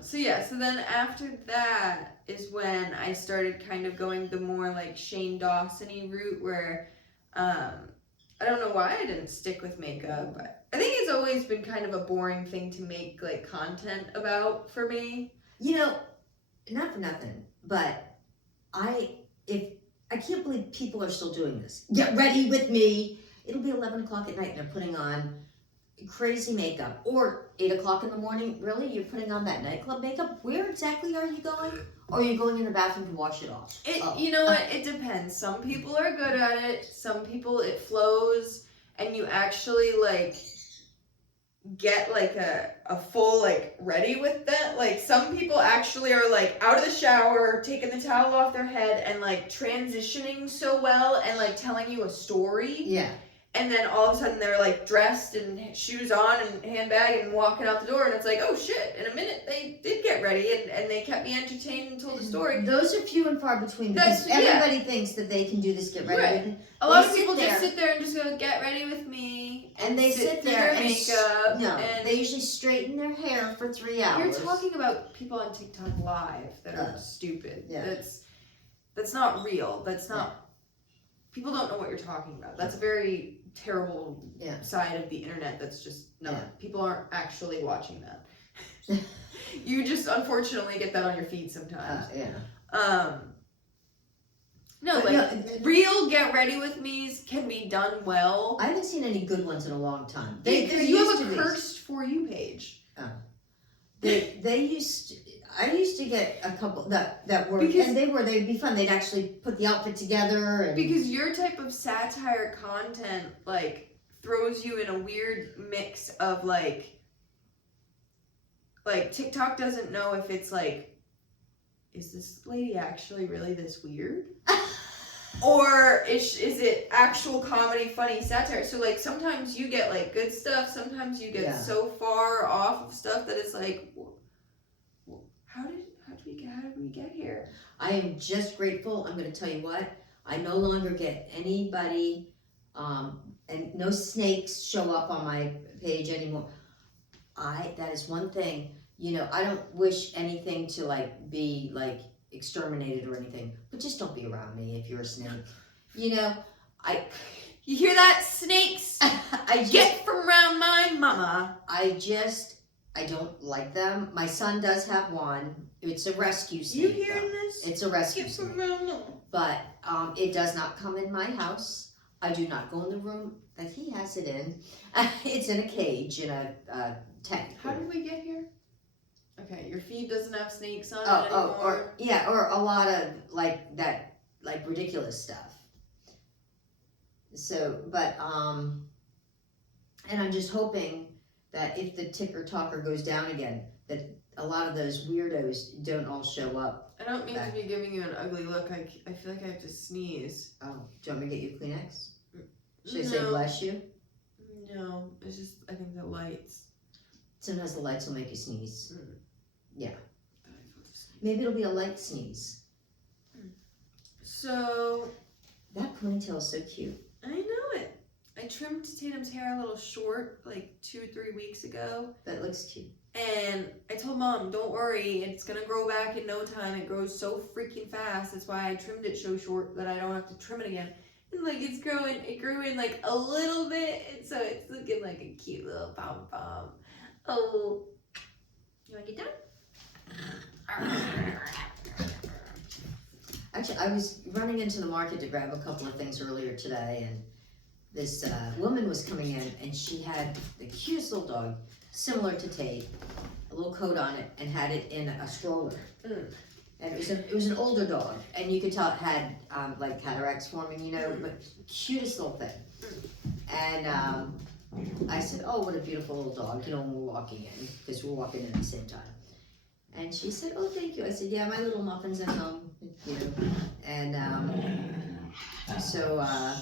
So then after that is when I started kind of going the more like Shane Dawson-y route where I don't know why I didn't stick with makeup. I think it's always been kind of a boring thing to make like content about for me. You know, not for nothing, but I can't believe people are still doing this. Get ready with me. It'll be 11 o'clock at night and they're putting on crazy makeup. Or 8 o'clock in the morning, really? You're putting on that nightclub makeup? Where exactly are you going? Or are you going in the bathroom to wash it off? You know what? It depends. Some people are good at it. Some people it flows and you actually like get like a full like ready with that. Like some people actually are like out of the shower, taking the towel off their head and like transitioning so well and like telling you a story. Yeah. And then all of a sudden they're like dressed and shoes on and handbag and walking out the door and it's like, oh shit, in a minute they did get ready and they kept me entertained and told a story. Those are few and far between because everybody thinks that they can do this get ready with me. A lot of people just sit there and just go, get ready with me. And they sit there and makeup. No, and they usually straighten their hair for 3 hours. You're talking about people on TikTok live that are stupid. Yeah. That's not real. That's not, people don't know what you're talking about. That's a very terrible side of the internet that's just people aren't actually watching that. You just unfortunately get that on your feed sometimes. Real get ready with me's can be done well. I haven't seen any good ones in a long time. You have a cursed For You page. I used to get a couple that were and they'd be fun. They'd actually put the outfit together and because your type of satire content like throws you in a weird mix of like TikTok doesn't know if it's like, is this lady actually really this weird? Or is it actual comedy, funny satire? So like sometimes you get like good stuff, sometimes you get so far off of stuff that it's like, how did we get here? I am just grateful. I'm going to tell you what. I no longer get anybody, and no snakes show up on my page anymore. That is one thing. You know, I don't wish anything to like be like exterminated or anything, but just don't be around me if you're a snake. You know, you hear that, snakes? Get from around my mama. I don't like them. My son does have one. It's a rescue snake. You hearing this? It's a rescue Get snake. from around mama. But it does not come in my house. I do not go in the room that he has it in. It's in a cage in a tank. How did we get here? Okay, your feed doesn't have snakes on it anymore. Or a lot of like that, like ridiculous stuff. So, but and I'm just hoping that if the ticker talker goes down again, that a lot of those weirdos don't all show up. I don't mean to be giving you an ugly look. I feel like I have to sneeze. Oh, do you want me to get you Kleenex? Should I say bless you? No, it's just I think the lights. Sometimes the lights will make you sneeze. Yeah. Maybe it'll be a light sneeze. So that ponytail is so cute. I know it. I trimmed Tatum's hair a little short like 2-3 weeks ago. That looks cute. And I told Mom, don't worry, it's gonna grow back in no time. It grows so freaking fast. That's why I trimmed it so short that I don't have to trim it again. And like it grew in like a little bit, and so it's looking like a cute little pom-pom. Oh, you wanna get down? I Actually, I was running into the market to grab a couple of things earlier today, and this woman was coming in, and she had the cutest little dog, similar to Tate, a little coat on it, and had it in a stroller. And it was an older dog, and you could tell it had like cataracts forming, but cutest little thing. And I said, "Oh, what a beautiful little dog," when we're walking in, because we're walking in at the same time. And she said, "Oh, thank you." I said, "Yeah, my little muffin's at home, And so I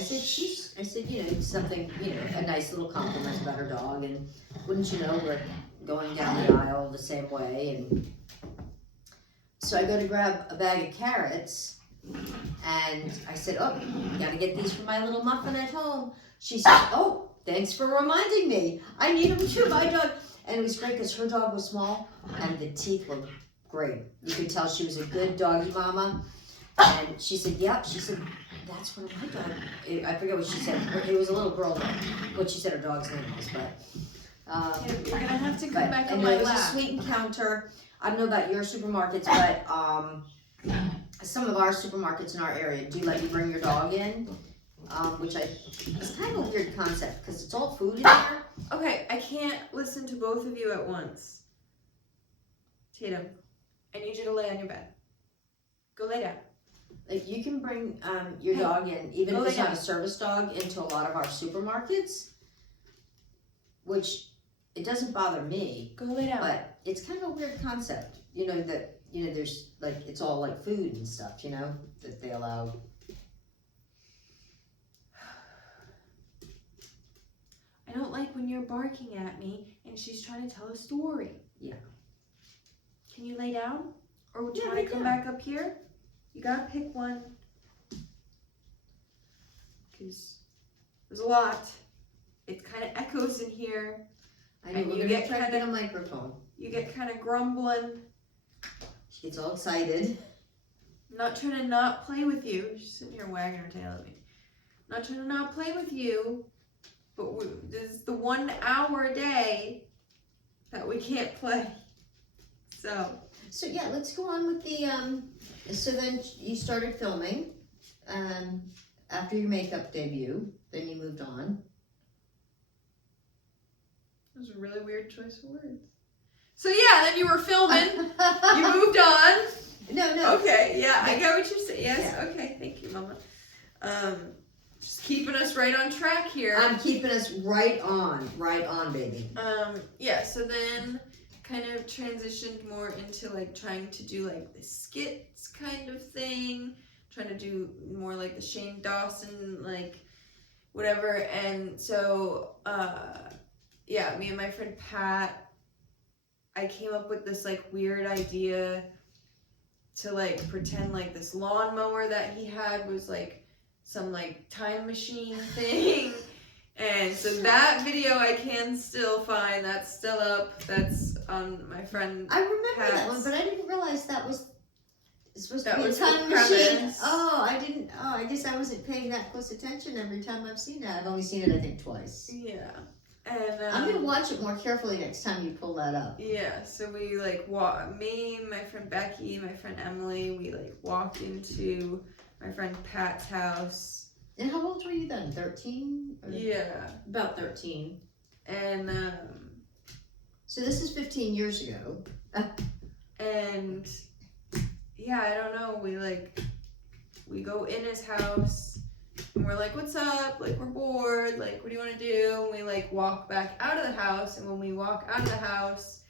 said, something, a nice little compliment about her dog, and wouldn't you know, we're going down the aisle the same way, and so I go to grab a bag of carrots, and I said, "Oh, gotta get these for my little muffin at home." She said, "Oh, thanks for reminding me. I need them too, my dog." And it was great because her dog was small, and the teeth were great. You could tell she was a good doggy mama. And she said, "Yep." She said, "That's one of my dog." I forget what she said. It was a little girl, what she said her dog's name was, but. You're gonna have to come back on and my it was a lap. sweet encounter. I don't know about your supermarkets, but some of our supermarkets in our area do let you bring your dog in, which it's kind of a weird concept because it's all food in there. Okay, I can't listen to both of you at once. Tatum, I need you to lay on your bed. Go lay down. Like you can bring your dog in, even if it's not a service dog, into a lot of our supermarkets, which it doesn't bother me. Go lay down. But it's kind of a weird concept, that there's like it's all like food and stuff, that they allow. I don't like when you're barking at me and she's trying to tell a story. Yeah. Can you lay down? Or would you Yeah, want to lay come down. back up here? You gotta pick one. Because there's a lot. It kind of echoes in here. I know, And we're you gonna get try to kinda- get a microphone. You get kind of grumbling. She gets all excited. I'm not trying to not play with you. She's sitting here wagging her tail at me. I'm not trying to not play with you. But this is the 1 hour a day that we can't play. So yeah, let's go on with the so then you started filming after your makeup debut, then you moved on. That was a really weird choice of words. So yeah, then you were filming. You moved on. No. Okay, yeah, I get what you're saying. Yes, yeah. Okay, thank you, Mama. Just keeping us right on track here. I'm keeping us right on, baby. Yeah, so then kind of transitioned more into like trying to do like the skits kind of thing, trying to do more like the Shane Dawson, like whatever. And so, yeah, me and my friend Pat, I came up with this like weird idea to like pretend like this lawnmower that he had was like some like time machine thing. And so that video I can still find. That's still up. That's on my friend I remember Pat's. that one, but I didn't realize that was supposed That to be a was the time machine. premise. I guess I wasn't paying that close attention every time I've seen that. I've only seen it, I think, twice. Yeah. And I'm gonna watch it more carefully next time you pull that up. Yeah, so we like me, my friend Becky, my friend Emily, we like walked into my friend Pat's house. And how old were you then? 13? Yeah. About 13. And so this is 15 years ago. And yeah, I don't know, we go in his house and we're like, "What's up? Like, we're bored, like, what do you want to do?" And we like walk back out of the house, and when we walk out of the house,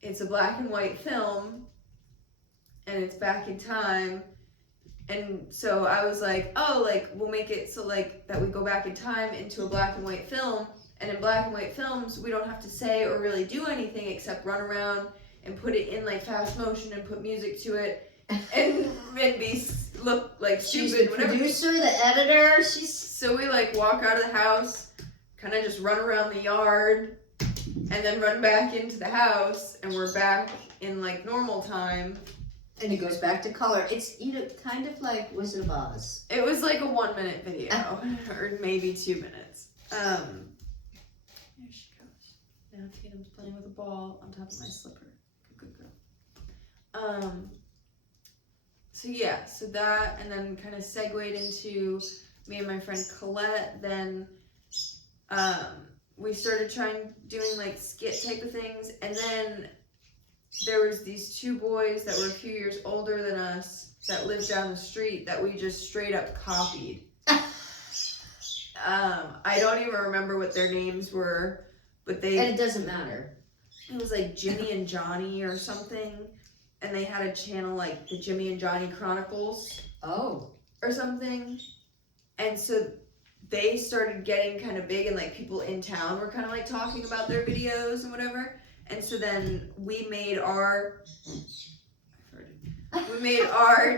it's a black and white film and it's back in time. And so I was like, "Oh, like, we'll make it so like that we go back in time into a black and white film, and in black and white films we don't have to say or really do anything except run around and put it in like fast motion and put music to it and look like She's stupid, the whatever." producer, the editor. So we like walk out of the house, kind of just run around the yard, and then run back into the house, and we're back in like normal time. And it goes back to color. It's kind of like Wizard of Oz. It was like a 1 minute video, or maybe 2 minutes. There she goes. Now Tatum's playing with a ball on top of my slipper. Good girl. so that, and then kind of segued into me and my friend Colette. Then we started doing like skit type of things, and then there was these two boys that were a few years older than us that lived down the street that we just straight up copied. I don't even remember what their names were, but And it doesn't matter. it was like Jimmy and Johnny or something, and they had a channel like the Jimmy and Johnny Chronicles Oh. or something, and so they started getting kind of big, and like people in town were kind of like talking about their videos and whatever, and so then we made our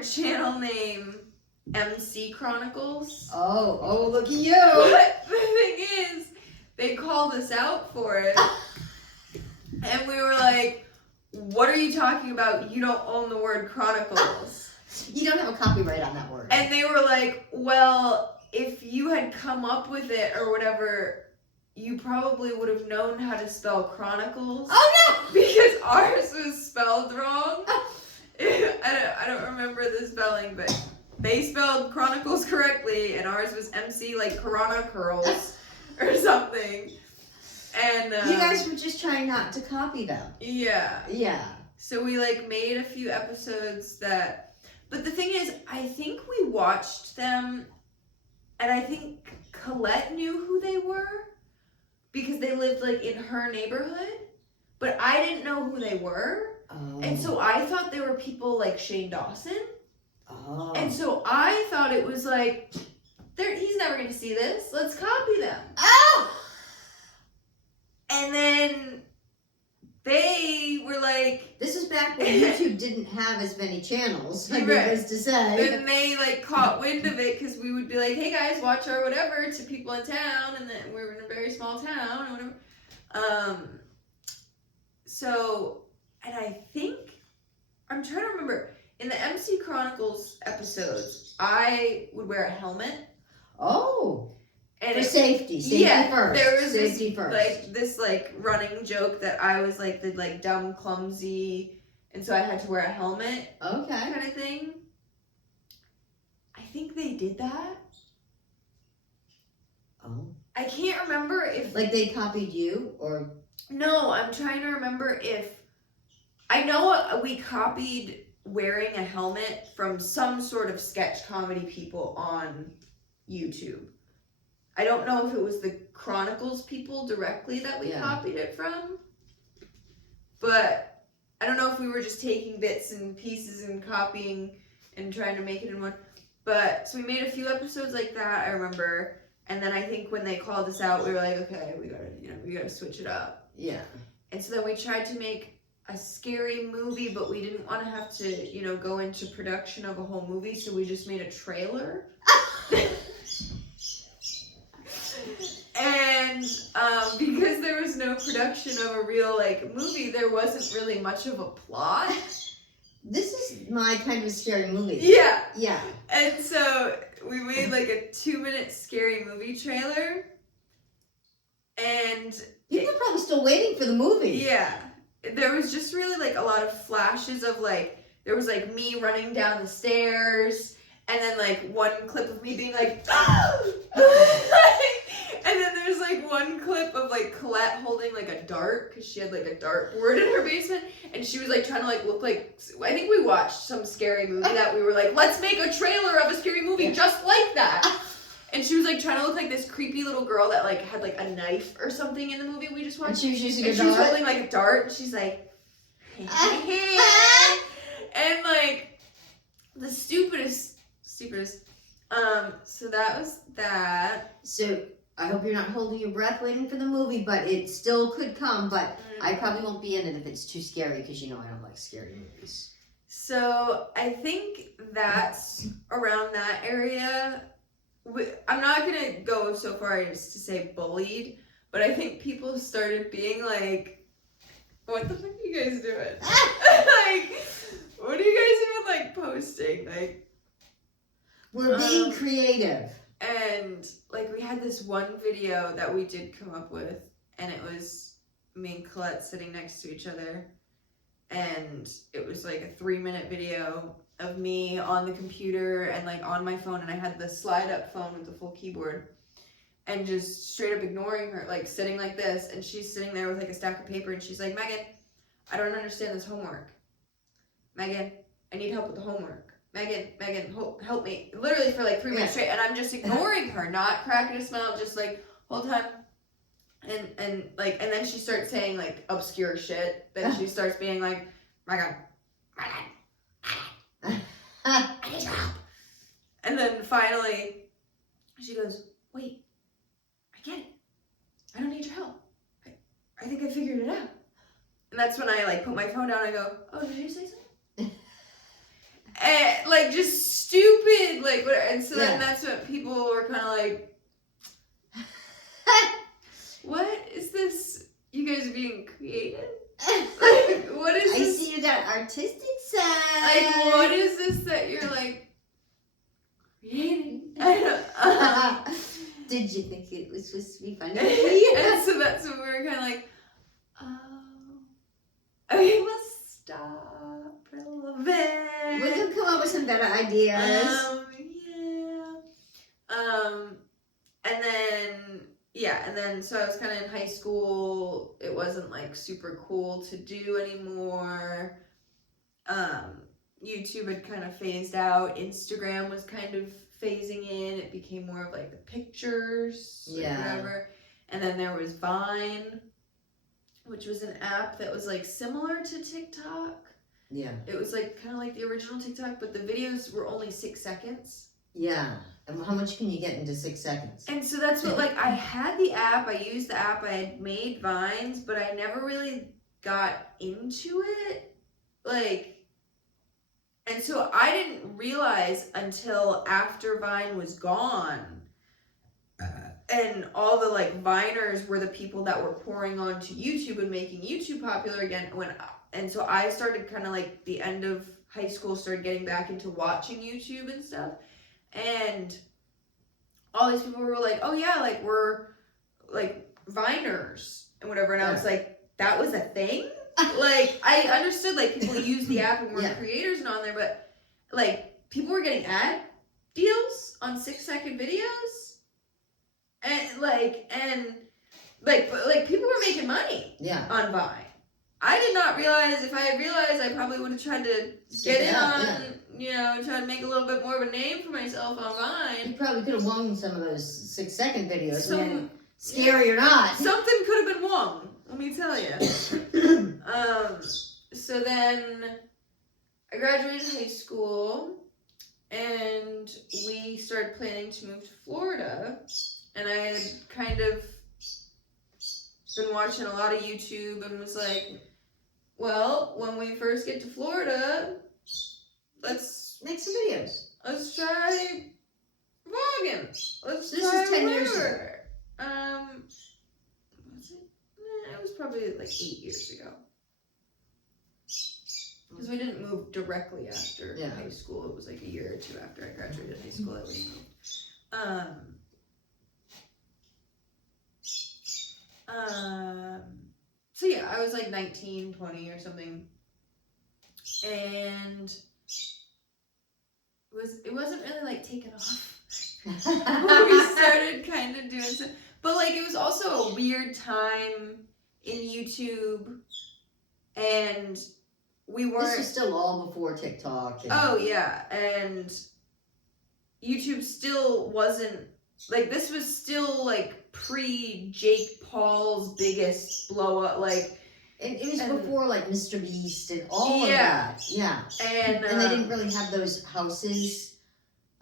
channel name MC Chronicles. Oh, look at you. But the thing is, they called us out for it. And we were like, what are you talking about? You don't own the word Chronicles. You don't have a copyright on that word. And they were like, well, if you had come up with it or whatever, you probably would have known how to spell Chronicles. Oh no! Because ours was spelled wrong. I don't remember the spelling, but they spelled Chronicles correctly, and ours was MC like Corona Curls or something. And You guys were just trying not to copy them. yeah. Yeah. So we like made a few episodes that, but the thing is, I think we watched them, and I think Colette knew who they were because they lived like in her neighborhood, but I didn't know who they were. Oh. And so I thought they were people like Shane Dawson. Oh. And so I thought it was like, he's never going to see this. Let's copy them. Oh! And then they were like, This is back when YouTube didn't have as many channels, Right. needless to say. then they like caught wind of it because we would be like, hey guys, watch our whatever to people in town. And then we were in a very small town or whatever. So, and I think, I'm trying to remember, in the MC Chronicles episodes, I would wear a helmet. Oh. And For safety. Safety first. There was Safety first. this running joke that I was like the like dumb, clumsy, and so I had to wear a helmet Okay. kind of thing. I think they did that. Oh. I can't remember if Like they copied you or no, I'm trying to remember if I know we copied wearing a helmet from some sort of sketch comedy people on YouTube. I don't know if it was the Chronicles people directly that we copied it from, but I don't know if we were just taking bits and pieces and copying and trying to make it in one. But so we made a few episodes like that, I remember, and then I think when they called us out, we were like, okay, we gotta switch it up. yeah. And so then we tried to make a scary movie, but we didn't want to have to, go into production of a whole movie, so we just made a trailer. And because there was no production of a real movie, there wasn't really much of a plot. This is my kind of scary movie. Yeah. Yeah. And so we made a 2-minute scary movie trailer. And People are probably still waiting for the movie. yeah, there was just really a lot of flashes of there was me running down the stairs, and then one clip of me being like, and then there's one clip of Colette holding a dart because she had a dartboard in her basement, and she was trying to look like, I think we watched some scary movie that we were let's make a trailer of a scary movie just like that. And she was trying to look like this creepy little girl that had a knife or something in the movie we just watched. And she was using And a she was dart? holding a dart, and she's like, and the stupidest. So that was that. So I hope you're not holding your breath waiting for the movie, but it still could come. But I probably won't be in it if it's too scary because I don't like scary movies. So I think that's around that area. I'm not gonna go so far as to say bullied, but I think people started being like, what the fuck are you guys doing? What are you guys even posting? We're being creative. And we had this one video that we did come up with, and it was me and Colette sitting next to each other, and it was a 3-minute video, of me on the computer and like on my phone, and I had the slide up phone with the full keyboard, and just straight up ignoring her, like sitting like this, and she's sitting there with like a stack of paper, and she's like, Megan, I don't understand this homework. Megan, I need help with the homework. Megan, help me. Literally for like 3 minutes straight, and I'm just ignoring her, not cracking a smile, just like, whole time. And then she starts saying like obscure shit. Then she starts being like, Megan, I need your help. And then finally, she goes, wait, I get it. I don't need your help. I think I figured it out. And that's when I like put my phone down and I go, oh, did you say something? And like just stupid, like, and so then that's what people were kind of like, what is this? You guys are being creative? Like, what is this? I see you got artistic side. Like, what is this that you're like creating? Did you think it was supposed to be funny? And so that's when we were kind of like, oh, okay, we'll stop for a little bit. We can come up with some better ideas. And then so I was kind of in high school. It wasn't like super cool to do anymore. YouTube had kind of phased out. Instagram was kind of phasing in. It became more of like the pictures, or whatever. And then there was Vine, which was an app that was like similar to TikTok. Yeah. It was like kind of like the original TikTok, but the videos were only 6 seconds. Yeah. And how much can you get into 6 seconds? And so that's what, like, I had the app, I used the app, I had made Vines, but I never really got into it. Like, and so I didn't realize until after Vine was gone, and all the, like, Viners were the people that were pouring onto YouTube and making YouTube popular again. And so I started kind of, like, the end of high school, started getting back into watching YouTube and stuff. And all these people were like, oh yeah, like we're like Viners and whatever. And I was like, that was a thing? Like, I understood like people use the app and were creators and on there, but like people were getting ad deals on 6-second videos. And people were making money on Vine. I did not realize. If I had realized, I probably would have tried to get in on, try to make a little bit more of a name for myself on Vine. You probably could have won some of those 6-second videos. Scary or not. Something could have been won, let me tell you. So then I graduated high school and we started planning to move to Florida. And I had kind of been watching a lot of YouTube and was like, well, when we first get to Florida, let's make some videos. Let's try vlogging. This is 10 years ago. Was it? It was probably like 8 years ago. Because we didn't move directly after high school. It was like a year or two after I graduated high school that we moved. So yeah, I was like 19, 20 or something. And it wasn't really like taken off. We started kind of doing some, but like it was also a weird time in YouTube, and we weren't. This was still all before TikTok. Oh yeah, and YouTube still wasn't like, this was still like pre Jake Paul's biggest blow up, like. It was before like Mr. Beast and all of that. Yeah. And they didn't really have those houses.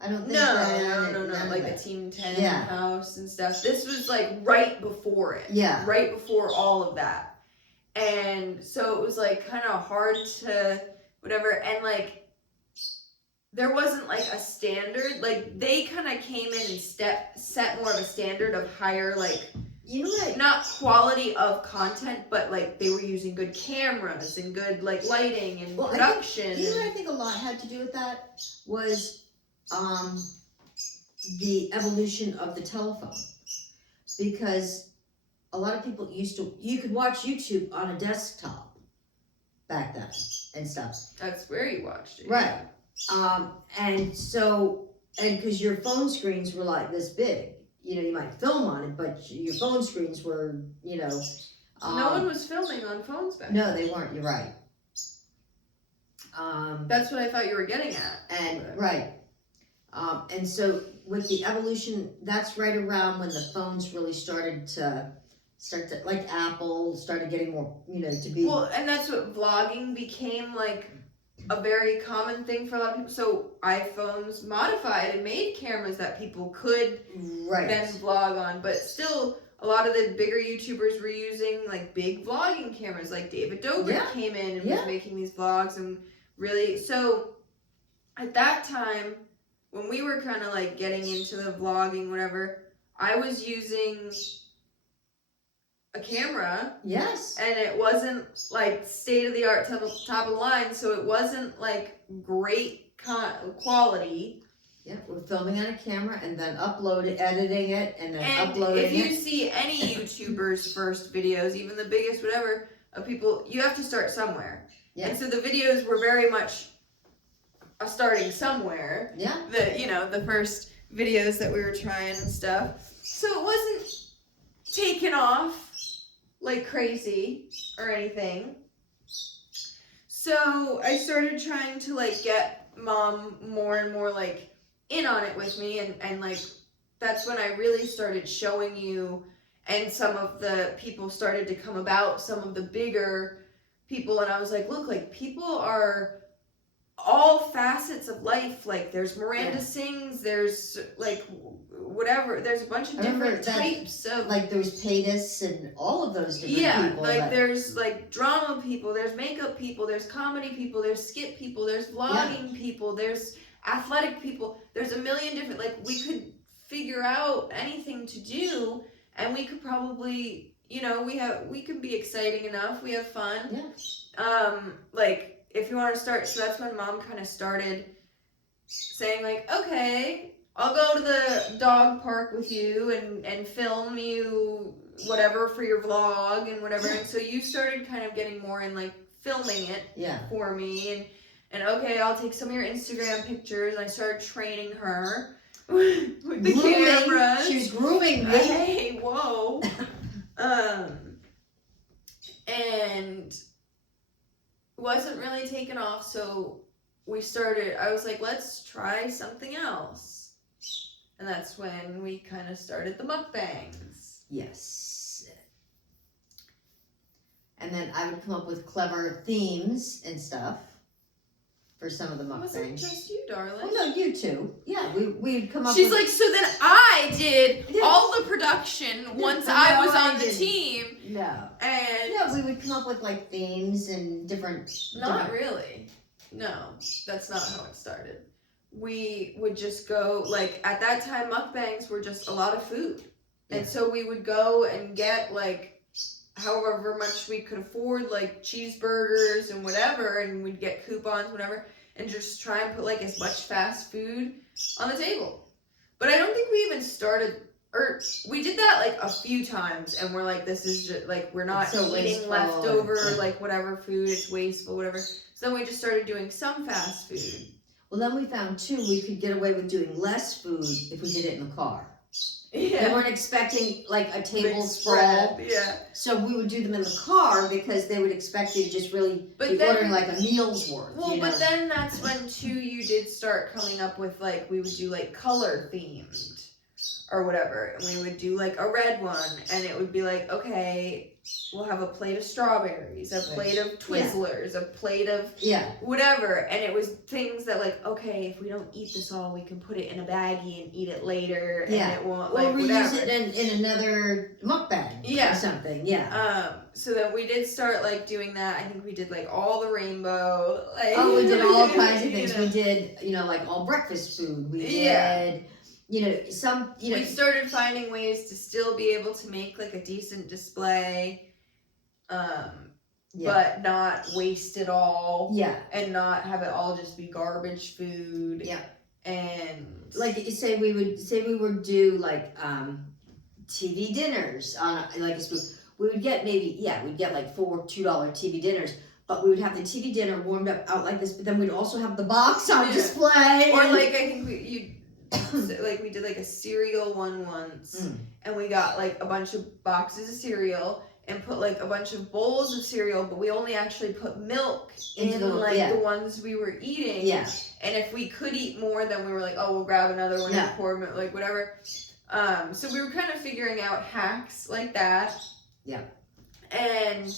I don't think No, like the Team 10 house and stuff. This was like right before it. Yeah. Right before all of that. And so it was like kind of hard to whatever. And like, there wasn't like a standard. Like, they kind of came in and set more of a standard of higher, like, you know what? Not quality of content, but like they were using good cameras and good like lighting and production. You know what I think a lot had to do with that was the evolution of the telephone, because a lot of people you could watch YouTube on a desktop back then and stuff. That's where you watched it. Right. And so, and because your phone screens were like this big, you might film on it, but your phone screens were, No one was filming on phones back No, then. they weren't. You're right. That's what I thought you were getting at. And right. And so with the evolution, that's right around when the phones really started to like Apple started getting more, to be. Well, and that's what vlogging became like a very common thing for a lot of people. So iPhones modified and made cameras that people could right. then vlog on, but still a lot of the bigger YouTubers were using like big vlogging cameras. Like David Dobrik came in and was making these vlogs and really. So at that time, when we were kind of like getting into the vlogging, whatever, I was using a camera. Yes. And it wasn't like state of the art, top of the line, so it wasn't like great quality. Yeah, we're filming on a camera and then editing it, and then uploading it. If you see any YouTuber's first videos, even the biggest, whatever, of people, you have to start somewhere. Yeah. And so the videos were very much starting somewhere. Yeah. The first videos that we were trying and stuff. So it wasn't taken off like crazy or anything. So I started trying to like get Mom more and more like in on it with me, and like that's when I really started showing you, and some of the people started to come about, some of the bigger people, and I was like, look, like people are all facets of life. Like there's Miranda Sings, there's like whatever, there's a bunch of different types of, like there was Paytas and all of those different people. Like there's like drama people, there's makeup people, there's comedy people, there's skit people, there's vlogging people, there's athletic people, there's a million different, like we could figure out anything to do, and we could probably, we could be exciting enough, we have fun. Like if you want to start, so that's when Mom kind of started saying like, okay, I'll go to the dog park with you and film you whatever for your vlog and whatever. And so you started kind of getting more in like filming it for me, and okay, I'll take some of your Instagram pictures. I started training her with the cameras. She was grooming me. Hey, whoa. And wasn't really taken off, so I was like, let's try something else. And that's when we kind of started the mukbangs. Yes. And then I would come up with clever themes and stuff for some of the mukbangs. Was it just you, darling? Oh, no, you too. Yeah, we'd come up She's with... like, so then I did all the production once I was on the team. No. And no, we would come up with like themes and different... Not really. No, that's not how it started. We would just go, like, at that time, mukbangs were just a lot of food. And so we would go and get, like, however much we could afford, like, cheeseburgers and whatever, and we'd get coupons, whatever, and just try and put, like, as much fast food on the table. But I don't think we even started, or we did that, like, a few times, and we're like, this is just, like, we're not eating leftover, like, whatever food, it's wasteful, whatever. So then we just started doing some fast food. Well, then we found, too, we could get away with doing less food if we did it in the car. Yeah. They weren't expecting, like, a table full. Yeah. So we would do them in the car because they would expect you to just really ordering, like, a meal's worth. Well, but then that's when, too, you did start coming up with, like, we would do, like, color-themed or whatever. And we would do, like, a red one. And it would be like, okay, we'll have a plate of strawberries, a plate of Twizzlers, a plate of whatever. And it was things that, like, okay, if we don't eat this all, we can put it in a baggie and eat it later. And it won't, like, reuse it in another mukbang or something. So then we did start, like, doing that. I think we did, like, all the rainbow. Like, we did all kinds of things. We did, like, all breakfast food. We did... we started finding ways to still be able to make like a decent display, but not waste it all. And not have it all just be garbage food. And like say we would do like TV dinners on like we would get we'd get like 4 $2 TV dinners, but we would have the TV dinner warmed up out like this, but then we'd also have the box on Yeah. display. Or like I think like we did like a cereal one once, and we got like a bunch of boxes of cereal and put like a bunch of bowls of cereal, but we only actually put milk Into in the- like yeah. the ones we were eating. Yeah. And if we could eat more, then we were like, oh, we'll grab another one Yeah. and pour milk, like whatever. So we were kind of figuring out hacks like that. Yeah. And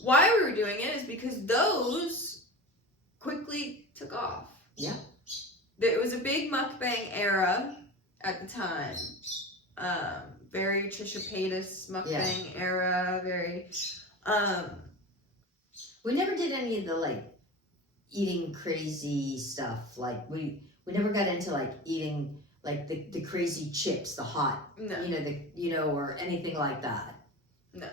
why we were doing it is because those quickly took off. Yeah. It was a big mukbang era at the time. Very Trisha Paytas mukbang era. Very. We never did any of the like eating crazy stuff. Like we never got into like eating like the crazy chips, the hot, No. or anything like that. No.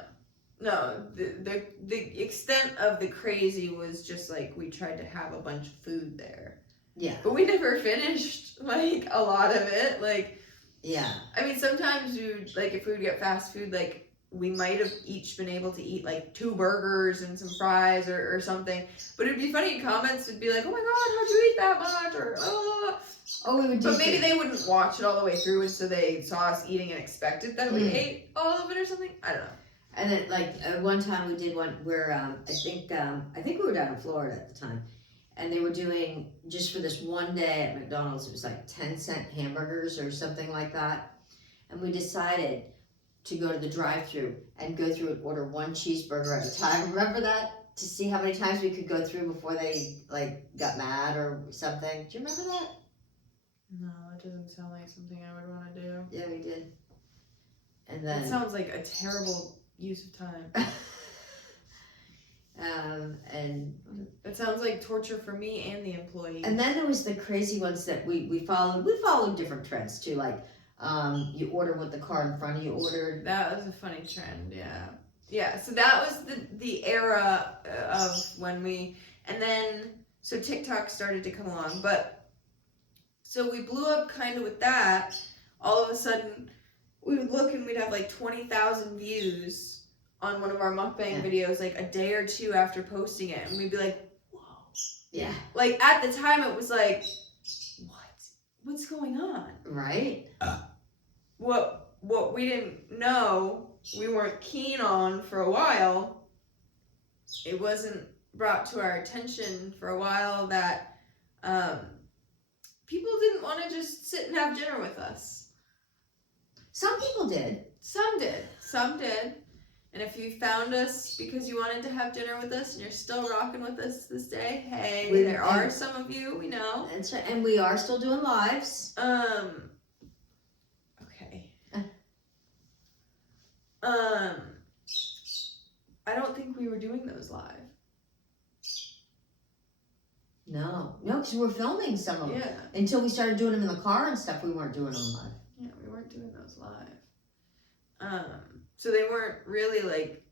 The extent of the crazy was just like we tried to have a bunch of food there. Yeah. But we never finished like a lot of it. Like, Yeah. I mean, sometimes we would, like, if we would get fast food, like, we might have each been able to eat like 2 burgers and some fries or something. But it'd be funny, comments would be like, oh my god, how'd you eat that much? Or, oh. Oh, we would do. But maybe they wouldn't watch it all the way through, and so they saw us eating and expected that we ate all of it or something. I don't know. And then like one time we did one where I think we were down in Florida at the time, and they were doing just for this one day at McDonald's. It was like 10-cent hamburgers or something like that, and we decided to go to the drive-thru and go through and order 1 cheeseburger at a time. Remember that? To see how many times we could go through before they like got mad or something. Do you remember that? No, it doesn't sound like something I would want to do. Yeah, we did. And That then sounds like a terrible use of time. and It sounds like torture for me and the employee. And then there was the crazy ones that we followed. We followed different trends too, like you order what the car in front of you ordered. That was a funny trend, yeah. Yeah, so that was the era of when we, and then, so TikTok started to come along, but, so we blew up kind of with that. All of a sudden, we would look and we'd have like 20,000 views on one of our mukbang videos, like a day or two after posting it, and we'd be like, whoa. Yeah. Like, at the time, it was like, what's going on? Right? What we didn't know, we weren't keen on for a while, it wasn't brought to our attention for a while that people didn't want to just sit and have dinner with us. Some people did. Some did. And if you found us because you wanted to have dinner with us and you're still rocking with us this day, hey, there are some of you, we know. That's right. And we are still doing lives. Okay. I don't think we were doing those live. No, because we're filming some of them. Yeah. Until we started doing them in the car and stuff, we weren't doing them live. Yeah, we weren't doing those live. So they weren't really like,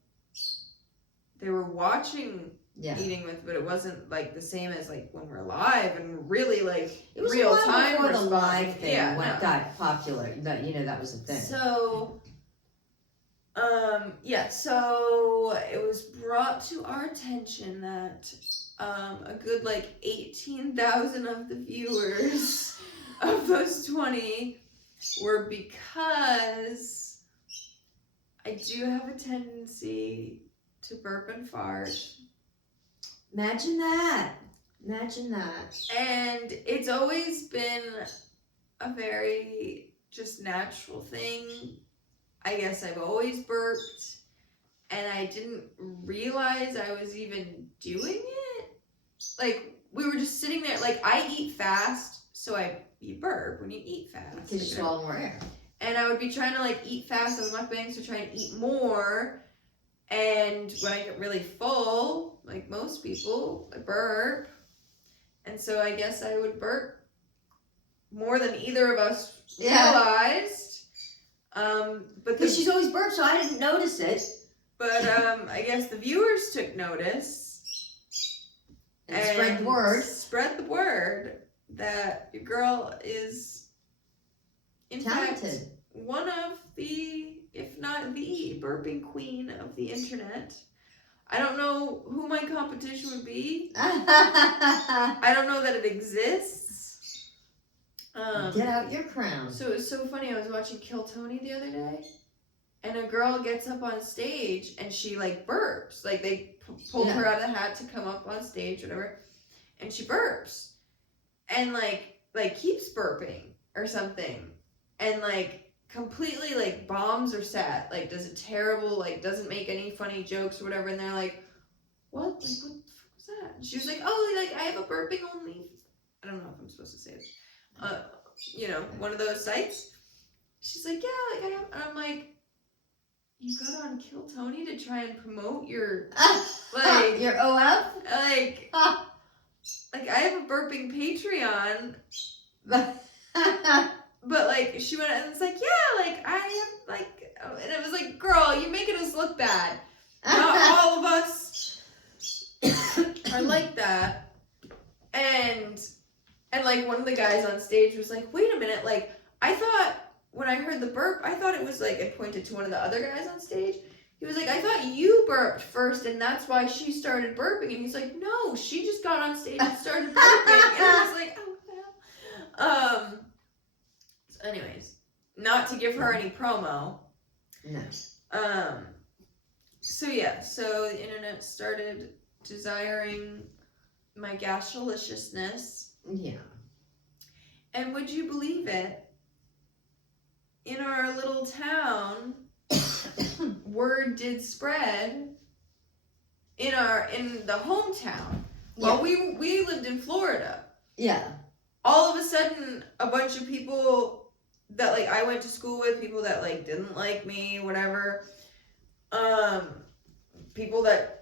they were watching eating with, but it wasn't like the same as like when we're live and really like It was real a while time before the responding. live thing Yeah, got popular. That that was the thing. So, so it was brought to our attention that a good like 18,000 of the viewers of those 20 were because I do have a tendency to burp and fart. Imagine that. And it's always been a very just natural thing. I guess I've always burped, and I didn't realize I was even doing it. Like, we were just sitting there, like, I eat fast, so you burp when you eat fast. Because you swallow more air. And I would be trying to, like, eat fast on the mukbang, so trying to eat more. And when I get really full, like most people, I burp. And so I guess I would burp more than either of us realized. But Because she's always burped, so I didn't notice it. But I guess the viewers took notice. And spread the word. Spread the word that your girl is, in Talented. fact, one of the, if not the, burping queen of the internet. I don't know who my competition would be. Get I don't know that it exists. out your crown. So it was so funny. I was watching Kill Tony the other day, and a girl gets up on stage and she like burps. Like they pulled her out of the hat to come up on stage, whatever, and she burps, and like keeps burping or something, and like completely like bombs her set, like does a terrible, like doesn't make any funny jokes or whatever, and they're like, what? Like what the fuck was that? And she was like, oh, like I have a burping only, I don't know if I'm supposed to say this, you know, one of those sites. She's like, yeah, like I have, and I'm like, you got on Kill Tony to try and promote your like your OF? like like I have a burping Patreon. But like she went and it's like, yeah, like I have like, and it was like, girl, you're making us look bad. Not all of us are like that. And like one of the guys on stage was like, wait a minute, like I thought when I heard the burp, I thought it was like it pointed to one of the other guys on stage. He was like, I thought you burped first and that's why she started burping. And he's like, no, she just got on stage and started burping. And I was like, oh hell. So anyways, not to give her any promo. No. So yeah, so the internet started desiring my gastroliciousness. Yeah. And would you believe it? In our little town, word did spread in the hometown. Well, we lived in Florida. Yeah. All of a sudden, a bunch of people that like I went to school with, people that like didn't like me, whatever, people that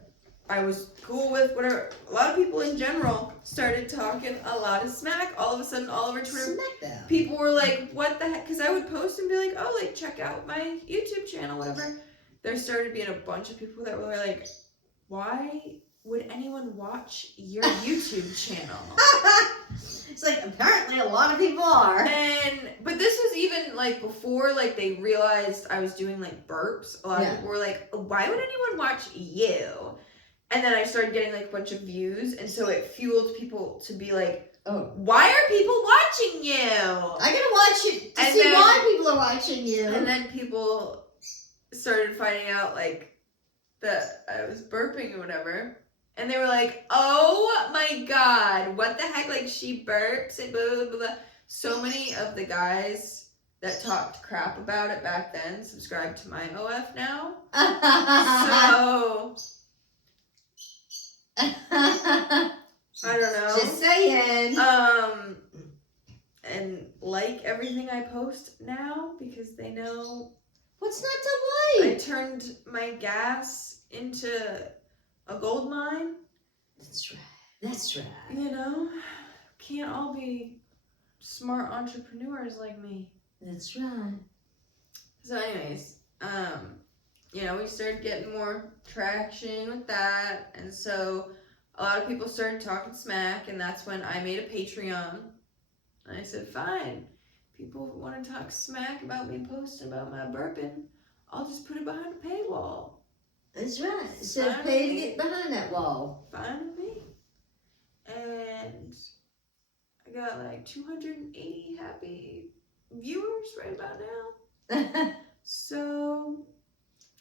I was cool with, whatever, a lot of people in general started talking a lot of smack. All of a sudden, all over Twitter, Smack them. people were like, what the heck? Because I would post and be like, oh, like, check out my YouTube channel, whatever. There started being a bunch of people that were like, why would anyone watch your YouTube channel? It's like, apparently a lot of people are. But this was even like before like they realized I was doing like burps. A lot of people were like, why would anyone watch you? And then I started getting like a bunch of views, and so it fueled people to be like, oh, why are people watching you? I gotta watch it to And see then- why people are watching you. And then people started finding out like that I was burping or whatever. And they were like, oh my god, what the heck? Like she burps and blah, blah, blah, blah. So many of the guys that talked crap about it back then subscribe to my OF now. So I don't know. Just saying. And like everything I post now because they know What's not to I like? turned my gas into a gold mine. That's right. That's right. You know, can't all be smart entrepreneurs like me. That's right. So anyways, you know, we started getting more traction with that, and so a lot of people started talking smack, and that's when I made a Patreon. And I said, fine, people want to talk smack about me posting about my burping, I'll just put it behind a paywall. That's right. So Fine pay to with me. get behind that wall. Fine with me. And I got like 280 happy viewers right about now. So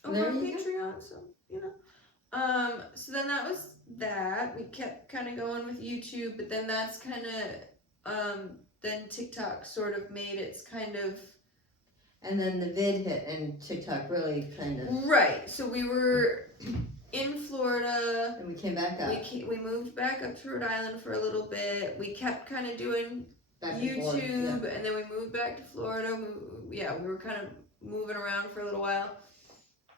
over There on you go. Patreon, so you know. So then that was that. We kept kind of going with YouTube, but then that's kind of then TikTok sort of made its kind of And then the vid hit and TikTok really kind of. right. So we were in Florida. And we came back up. We moved back up to Rhode Island for a little bit. We kept kind of doing Back and forth, YouTube, and then we moved back to Florida. We were kind of moving around for a little while,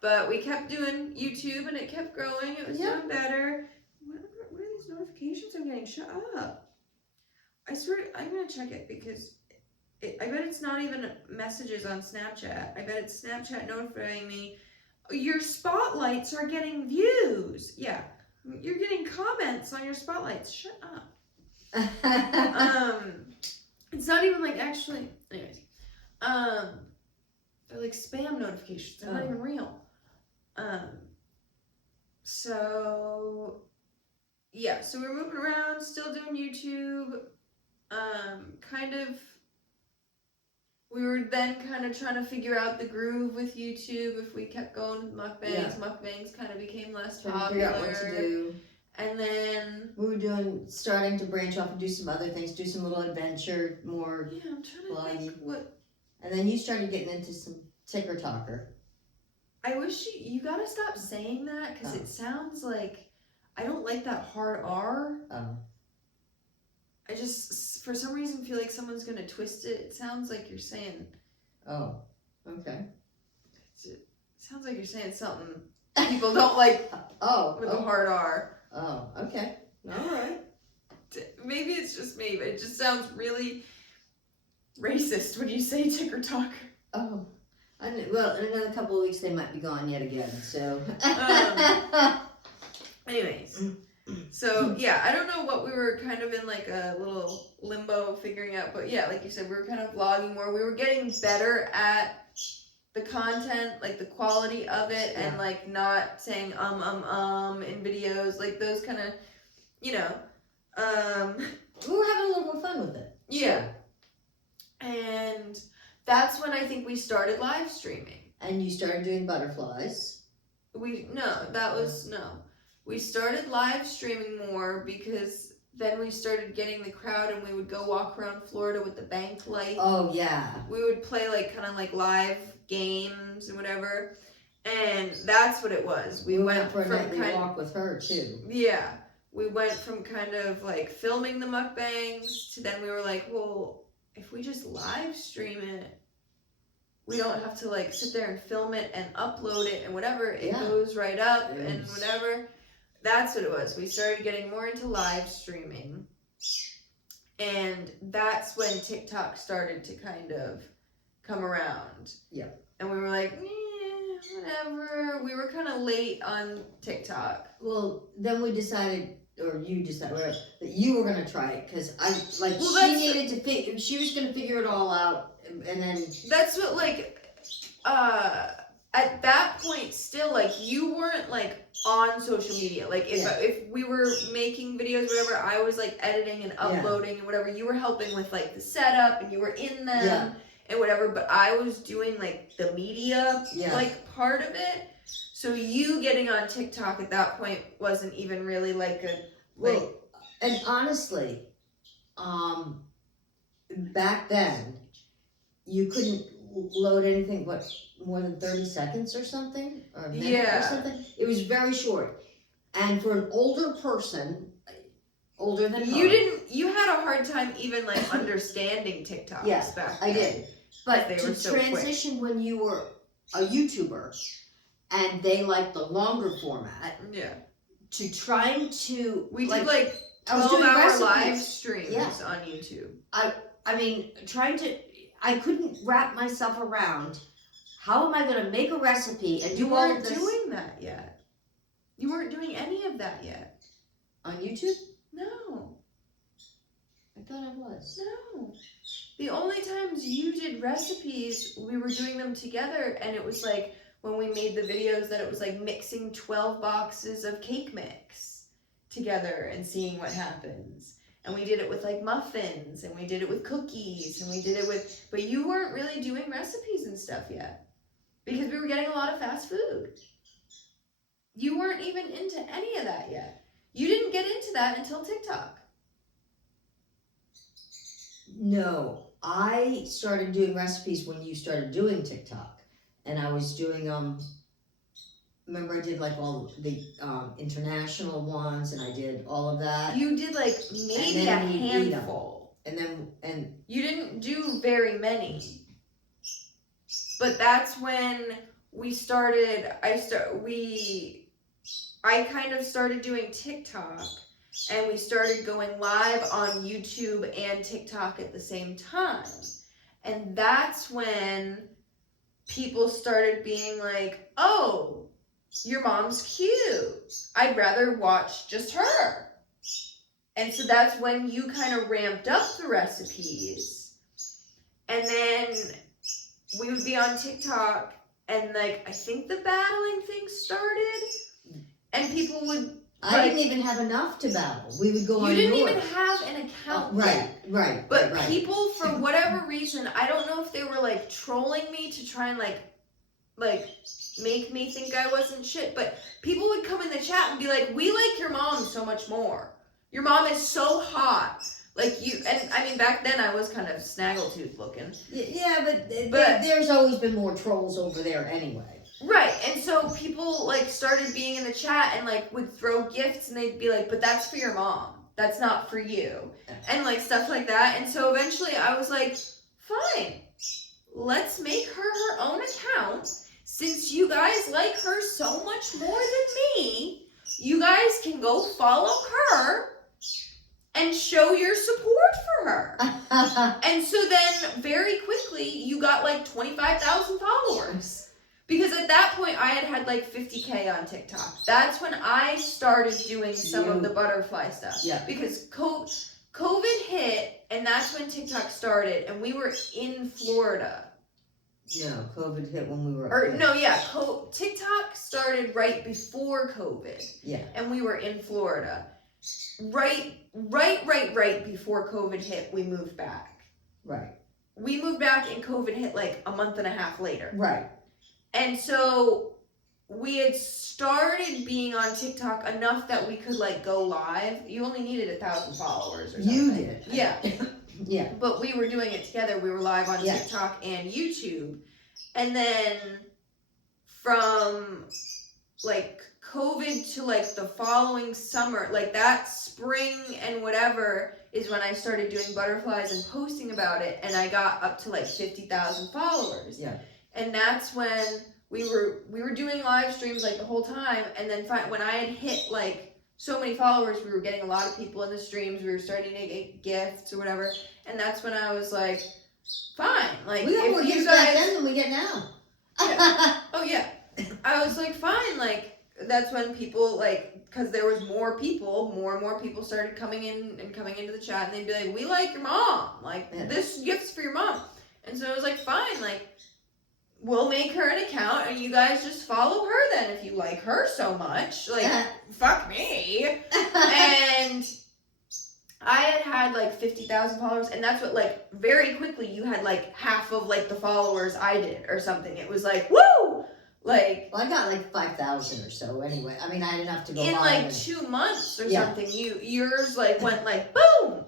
but we kept doing YouTube, and it kept growing. It was doing better. What are these notifications I'm getting? Shut up! I swear, I'm gonna check it because I bet it's not even messages on Snapchat. I bet it's Snapchat notifying me. Your spotlights are getting views. Yeah, you're getting comments on your spotlights. Shut up. It's not even like actually. Anyways, they're like spam notifications. They're not even real. So yeah, so we're moving around, still doing YouTube. Kind of. We were then kind of trying to figure out the groove with YouTube. If we kept going with mukbangs, Yeah. mukbangs kind of became less Trying to popular. figure out what to do. And then We were starting to branch off and do some other things, do some little adventure, more. yeah, I'm trying to Bloggy. think what. And then you started getting into some ticker talker. I wish you gotta stop saying that because Oh. it sounds like I don't like that hard R. Oh. I just for some reason feel like someone's gonna twist it. It sounds like you're saying. Oh. Okay. It sounds like you're saying something people don't like Oh. with a hard R. Oh. Okay. All right. Maybe it's just me, but it just sounds really racist when you say ticker talker. Oh. Well, in another couple of weeks they might be gone yet again. So. Anyways, so yeah, I don't know what we were kind of in like a little limbo figuring out, but yeah, like you said, we were kind of vlogging more. We were getting better at the content, like the quality of it, and like not saying in videos, like those kind of, you know, we were having a little more fun with it. yeah. And that's when I think we started live streaming. And you started doing butterflies. We started live streaming more because then we started getting the crowd and we would go walk around Florida with the bank light. Oh yeah. We would play like kind of like live games and whatever. And that's what it was. We went for a from nightly walk with her too. Yeah. We went from kind of like filming the mukbangs to then we were like, well, if we just live stream it, we don't have to like sit there and film it and upload it and whatever. It goes right up and whatever. That's what it was. We started getting more into live streaming. And that's when TikTok started to kind of come around. Yeah. And we were like, whatever. We were kind of late on TikTok. Well, then we decided, or you decided, that you were going to try it because she was going to figure it all out. And then that's what at that point still like you weren't like on social media, like if we were making videos whatever, I was like editing and uploading and whatever, you were helping with like the setup and you were in them and whatever, but I was doing like the media like part of it, so you getting on TikTok at that point wasn't even really like a and honestly back then you couldn't load anything more than 30 seconds or something, or a minute or something. It was very short, and for an older person, older than her, you had a hard time even like understanding TikTok. Yeah, back I then. did, but they to were so transition when you were a YouTuber and they liked the longer format, to trying to we did like I was doing 12-hour live recipes. streams on YouTube. I mean, I couldn't wrap myself around how am I going to make a recipe and You do all weren't of this doing that yet. You weren't doing any of that yet. on YouTube? No. I thought I was. No. The only times you did recipes, we were doing them together, and it was like when we made the videos that it was like mixing 12 boxes of cake mix together and seeing what happens. And we did it with like muffins, and we did it with cookies, and we did it with, but you weren't really doing recipes and stuff yet because we were getting a lot of fast food. You weren't even into any of that yet. You didn't get into that until TikTok. No, I started doing recipes when you started doing TikTok, and I was doing remember I did like all the international ones, and I did all of that. You did like maybe a handful. And then you didn't do very many. But that's when we started I kind of started doing TikTok, and we started going live on YouTube and TikTok at the same time. And that's when people started being like, "Oh, your mom's cute. I'd rather watch just her." And so that's when you kind of ramped up the recipes. And then we would be on TikTok, and like I think the battling thing started. and people would. I didn't even have enough to battle. We would go on You didn't yours. even have an account. Right, yet. right. But right. people, for whatever reason, I don't know if they were like trolling me to try and like make me think I wasn't shit. But people would come in the chat and be like, "We like your mom so much more. Your mom is so hot." Like you, and I mean, back then I was kind of snaggletooth looking. Yeah, but But- there's always been more trolls over there anyway. Right, and so people like started being in the chat and like would throw gifts and they'd be like, "But that's for your mom. That's not for you," and like stuff like that. And so eventually I was like, "Fine, let's make her her own account. Since you guys like her so much more than me, you guys can go follow her and show your support for her." And so then very quickly you got like 25,000 followers. Because at that point I had like 50K on TikTok. That's when I started doing some of the butterfly stuff. Yeah. Because COVID hit and that's when TikTok started and we were in Florida. No, COVID hit when we were. Or no, yeah, TikTok started right before COVID. Yeah. And we were in Florida. Right before COVID hit, we moved back. Right. We moved back and COVID hit like a month and a half later. Right. And so we had started being on TikTok enough that we could like go live. You only needed 1,000 followers or something. You did. Yeah. Yeah. But we were doing it together. We were live on Yeah. TikTok and YouTube. And then from like COVID to like the following summer, like that spring and whatever is when I started doing butterflies and posting about it. And I got up to like 50,000 followers. Yeah. And that's when we were doing live streams like the whole time. And then when I had hit like so many followers, we were getting a lot of people in the streams. We were starting to get gifts or whatever. And that's when I was like, fine. Like, We got more if you gifts back guys, then than we get now. oh yeah. I was like, fine. Like, that's when people like, because there was more and more people started coming in and coming into the chat. And they'd be like, "We like your mom. Like, Yeah. this gift's for your mom." And so I was like, fine. Like, we'll make her an account and you guys just follow her then if you like her so much. Like, fuck me. And I had like 50,000 followers, and that's what like very quickly you had like half of like the followers I did or something. It was like, woo! Like, Well, I got like 5,000 or so anyway. I mean, I had enough to go in live. like and- 2 months or Yeah. something, yours like went like boom,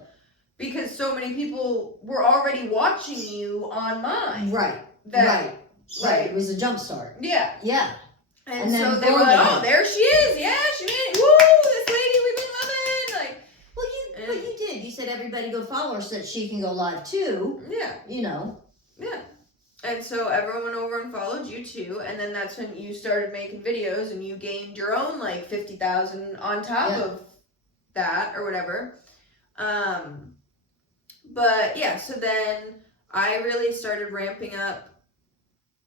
because so many people were already watching you on mine. Right. That, Right. Right. It was a jump start. Yeah. Yeah. And And then so they were like, boom. "Oh, there she is! Yeah, she made it! Woo! This lady we've been loving!" Like, Well, but you did. You said everybody go follow her so that she can go live too. yeah, You know. yeah. And so everyone went over and followed you too, and then that's when you started making videos, and you gained your own like 50,000 on top Yeah. of that or whatever. But yeah, so then I really started ramping up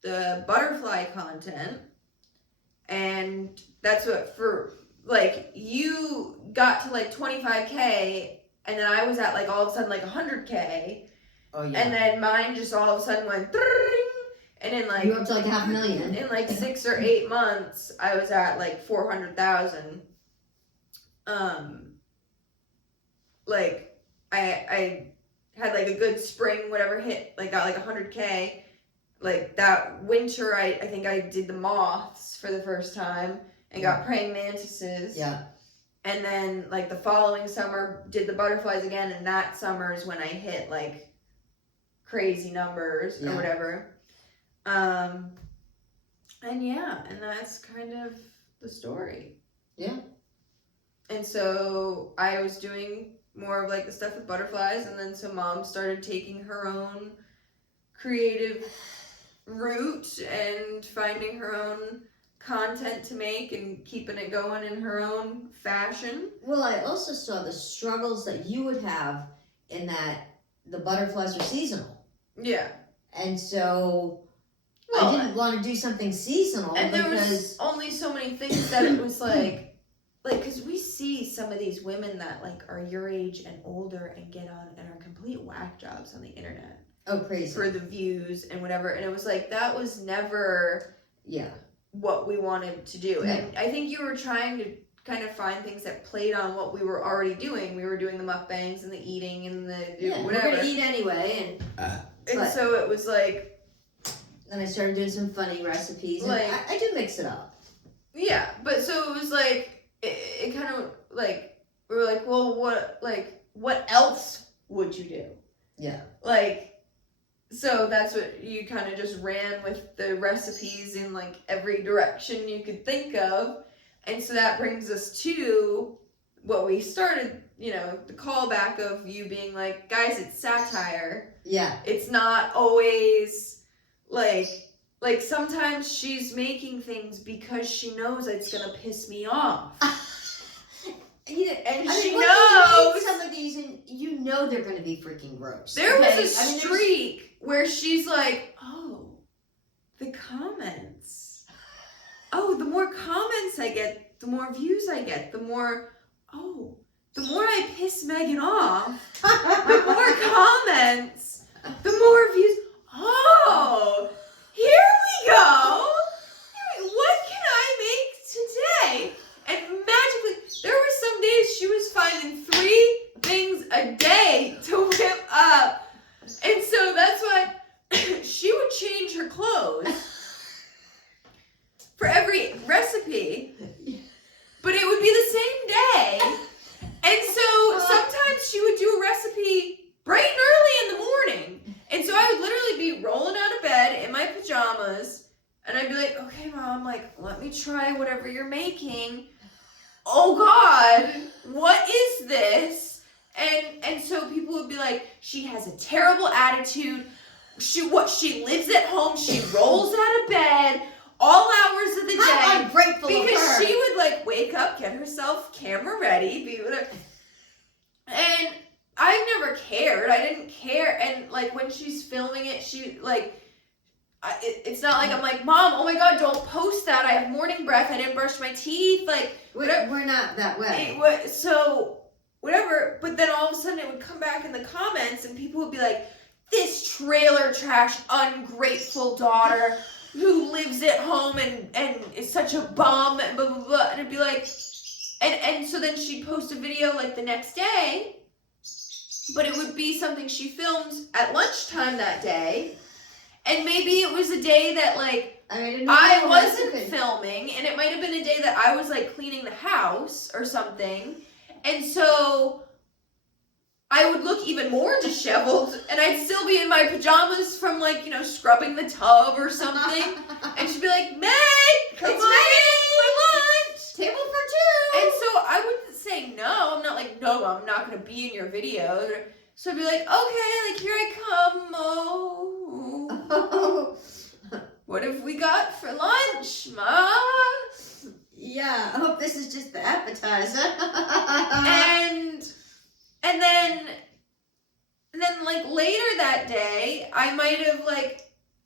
the butterfly content, and that's what for like you got to like 25K, and then I was at like all of a sudden like 100K, Oh yeah. and then mine just all of a sudden went ding, and in like You're up to like 500,000. in like 6 or 8 months I was at like 400,000. Like I had like a good spring, whatever hit, like got like 100K. Like that winter, I think I did the moths for the first time and got praying mantises. Yeah. And then like the following summer, did the butterflies again, and that summer is when I hit like crazy numbers or Yeah. whatever. And yeah, and that's kind of the story. Yeah. And so I was doing more of like the stuff with butterflies, and then so mom started taking her own creative route and finding her own content to make and keeping it going in her own fashion. Well, I also saw the struggles that you would have in that the butterflies are seasonal. Yeah. And so Well, I didn't want to do something seasonal and there because was only so many things that it was like because we see some of these women that like are your age and older and get on and are complete whack jobs on the internet oh crazy. for the views and whatever, and it was like that was never Yeah. what we wanted to do. Yeah. And I think you were trying to kind of find things that played on what we were already doing. We were doing the mukbangs and the eating and the Yeah, whatever. we're gonna eat anyway, and but- so it was like, and I started doing some funny recipes. And Like- I do mix it up. yeah, but so it was like, it kind of like, we were like, well, what else would you do? Yeah. Like, so that's what you kind of just ran with the recipes in like every direction you could think of. And so that brings us to what we started, the callback of you being like, guys, it's satire. Yeah. It's not always like sometimes she's making things because she knows it's gonna piss me off. And she what knows. if you eat some of these and you know they're going to be freaking gross. There okay? was a streak where she's like, oh, the comments. Oh, the more comments I get, the more views I get, the more I piss Megan off, the more comments, the more views. Oh, here we go. What can I make today? And magically, there were some days she was finding 3 things a day to whip up. And so that's why she would change her clothes for every recipe, but it would be the same day. And so sometimes she would do a recipe bright and early in the morning. And so I would literally be rolling out of bed in my pajamas, and I'd be like, okay, Mom, like, let me try whatever you're making. Oh God, what is this? And so people would be like, she has a terrible attitude. She lives at home. She rolls out of bed all hours of the day. I'm grateful of Because her. she would like wake up, get herself camera ready, be with her. And I've never cared. I didn't care. And like when she's filming it, she like, it's not like I'm like, Mom, oh my God, don't post that. I have morning breath. I didn't brush my teeth. Like, We're not that way. so whatever. But then all of a sudden it would come back in the comments and people would be like, this trailer trash, ungrateful daughter who lives at home and is such a bum and blah, blah, blah. And it'd be like, and so then she'd post a video like the next day, but it would be something she filmed at lunchtime that day. And maybe it was a day that like I wasn't filming, and it might have been a day that I was like cleaning the house or something. And so I would look even more disheveled, and I'd still be in my pajamas from like, scrubbing the tub or something. And she'd be like, Meg, it's Come on ready for lunch. Table for 2. And so I wouldn't say no. I'm not like, no, I'm not going to be in your videos. So I'd be like, okay, like here I come. Oh, what have we got for lunch, Ma? Yeah, I hope this is just the appetizer. And then like later that day,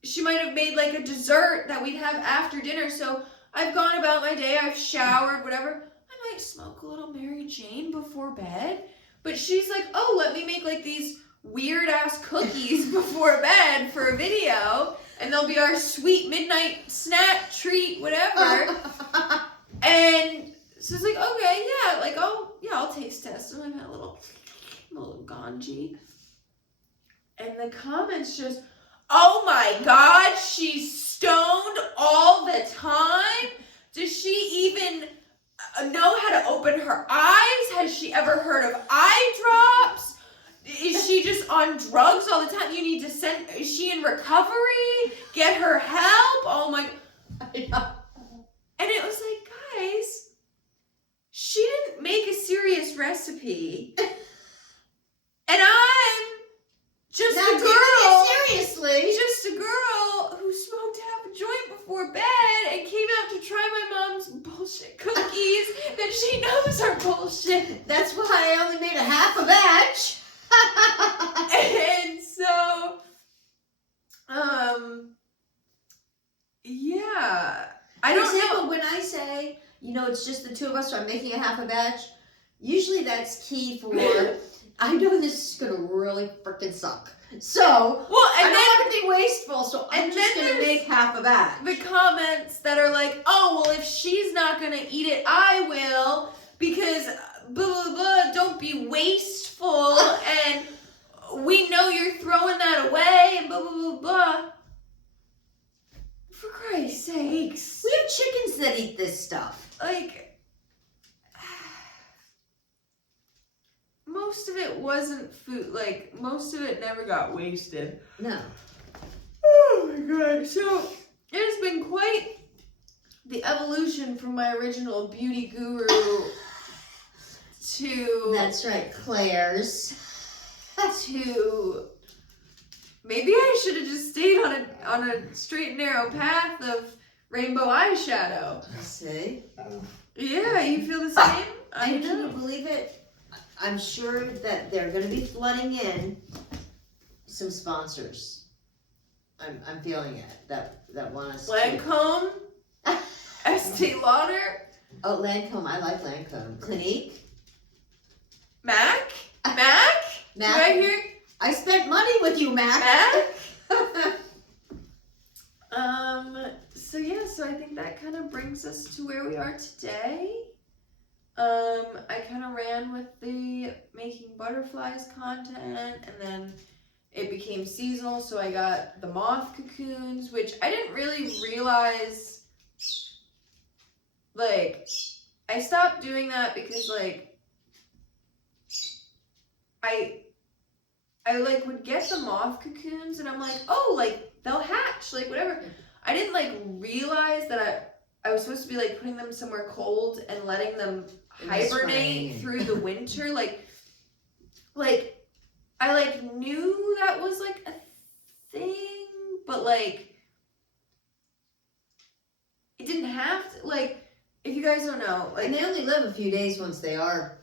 she might have made like a dessert that we'd have after dinner. So I've gone about my day, I've showered, whatever. I might smoke a little Mary Jane before bed. But she's like, oh, let me make like these weird ass cookies before bed for a video. And they'll be our sweet midnight snack treat, whatever. And so it's like, okay, yeah, like I'll taste test them. I'm a little ganji. And the comments just, oh my God, she's stoned all the time. Does she even know how to open her eyes? Has she ever heard of eye drops? Is she just on drugs all the time? You need to is she in recovery? Get her help? Oh my. And it was like, guys, she didn't make a serious recipe. And I'm just Not a girl. seriously. Just a girl who smoked half a joint before bed and came out to try my mom's bullshit cookies that she knows are bullshit. That's why I only made a half a batch. And so, yeah. I For don't example, know. when I say, it's just the 2 of us, so I'm making a half a batch, usually that's key for, I know this is going to really freaking suck. So, Well, I don't want to be wasteful, so I'm And just then gonna there's make half of that. the comments that are like, oh, well, if she's not gonna eat it, I will, because blah, blah, blah, don't be wasteful, and we know you're throwing that away, and blah, blah, blah, blah. For Christ's sakes. We have chickens that eat this stuff. Like, most of it wasn't food, like, most of it never got wasted. No. Oh my god. So, it has been quite the evolution from my original beauty guru to... That's right, Claire's. to... Maybe I should have just stayed on a straight and narrow path of rainbow eyeshadow. See? Yeah, you feel the same? I And can you know. believe it? I'm sure that they're going to be flooding in some sponsors. I'm feeling it. That want us to. Lancome, Estee Lauder, Oh, Lancome. I like Lancome. Clinique. Mac. Mac. Do I hear I spent money with you, Mac. Mac? So yeah, so I think that kind of brings us to where we are today. I kind of ran with the making butterflies content, and then it became seasonal, so I got the moth cocoons, which I didn't really realize, like, I stopped doing that because, like, I like would get the moth cocoons and I'm like, oh, like they'll hatch, like whatever. I didn't like realize that I was supposed to be like putting them somewhere cold and letting them In the hibernate spring. through the winter. Like I like knew that was like a thing, but like it didn't have to, like, if you guys don't know, like, And they only live a few days once they are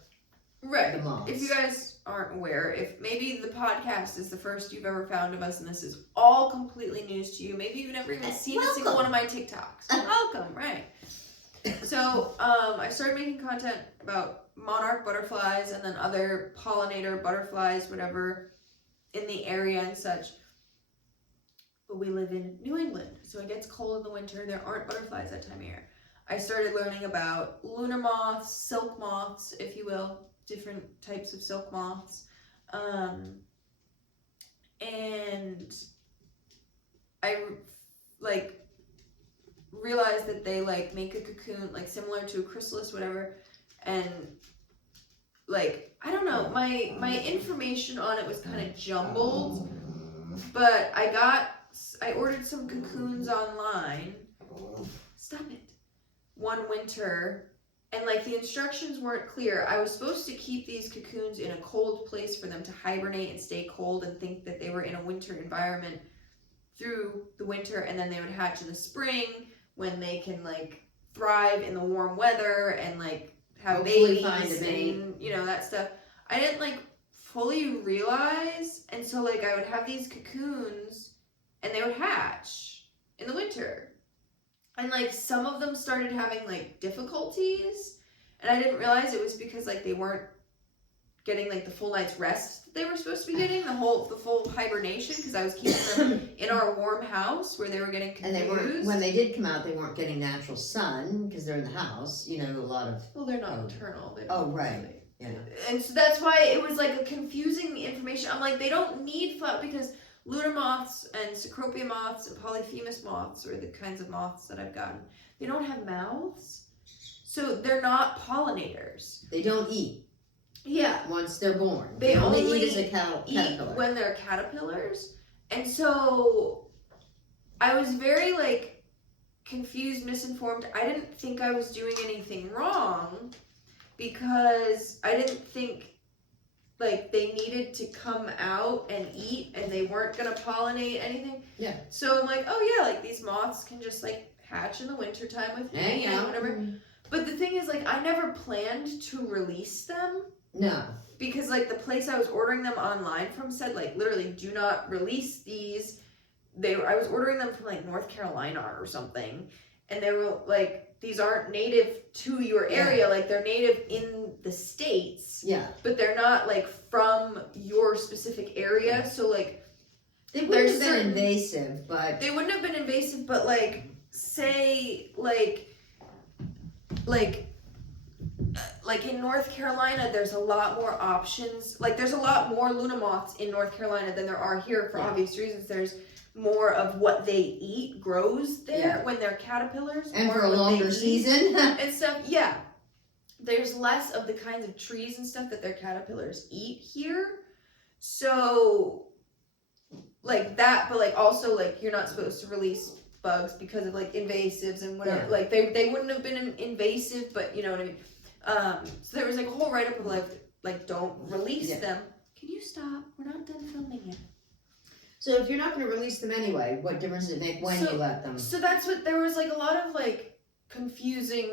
right. the moths. If you guys aren't aware, if maybe the podcast is the first you've ever found of us and this is all completely news to you, maybe you've never even seen a single one of my TikToks. Welcome, right. So, I started making content about monarch butterflies and then other pollinator butterflies, whatever, in the area and such. But we live in New England, so it gets cold in the winter. There aren't butterflies that time of year. I started learning about lunar moths, silk moths, if you will, different types of silk moths. And I like realized that they like make a cocoon like similar to a chrysalis, whatever, and like I don't know, my information on it was kind of jumbled, but I ordered some cocoons online. Stop it. One winter, and like the instructions weren't clear. I was supposed to keep these cocoons in a cold place for them to hibernate and stay cold and think that they were in a winter environment through the winter, and then they would hatch in the spring when they can like thrive in the warm weather and like have Hopefully babies find a mate. and you know that stuff. I didn't like fully realize, and so like I would have these cocoons and they would hatch in the winter. And like some of them started having like difficulties, and I didn't realize it was because like they weren't getting like the full night's rest that they were supposed to be getting, the full hibernation, because I was keeping them in our warm house where they were getting confused. And they weren't, when they did come out, they weren't getting natural sun because they're in the house. You know, a lot of. Well, they're not nocturnal. They Oh, don't right. really- Yeah. And so that's why it was like a confusing information. I'm like, they don't need flower because lunar moths and cecropia moths and polyphemus moths are the kinds of moths that I've gotten. They don't have mouths, so they're not pollinators. They don't eat Yeah, once they're born. They only only eat as a eat caterpillar. when they're caterpillars, and so I was very like confused, misinformed. I didn't think I was doing anything wrong because I didn't think like they needed to come out and eat and they weren't gonna pollinate anything. Yeah. So I'm like, oh yeah, like these moths can just like hatch in the wintertime with me Hang and out. whatever. But the thing is, like, I never planned to release them No. because like the place I was ordering them online from said like literally do not release these. I was ordering them from like North Carolina or something, and they were like, these aren't native to your area, like they're native in the States, Yeah. but they're not like from your specific area. So like They wouldn't have There's been certain- invasive, but They wouldn't have been invasive, but like, say, like in North Carolina, there's a lot more options. Like, there's a lot more Luna moths in North Carolina than there are here for Yeah. obvious reasons. There's more of what they eat grows there Yeah. when they're caterpillars. and more for a of what they longer eat season. and stuff. Yeah, there's less of the kinds of trees and stuff that their caterpillars eat here. So, like that, but like also like you're not supposed to release bugs because of like invasives and whatever. Yeah. Like they wouldn't have been invasive, but you know what I mean. So there was like a whole write up of like don't release Yeah. them. Can you stop? We're not done filming yet. So if you're not going to release them anyway, what difference does it make when So- you let them? So that's what there was like a lot of like confusing.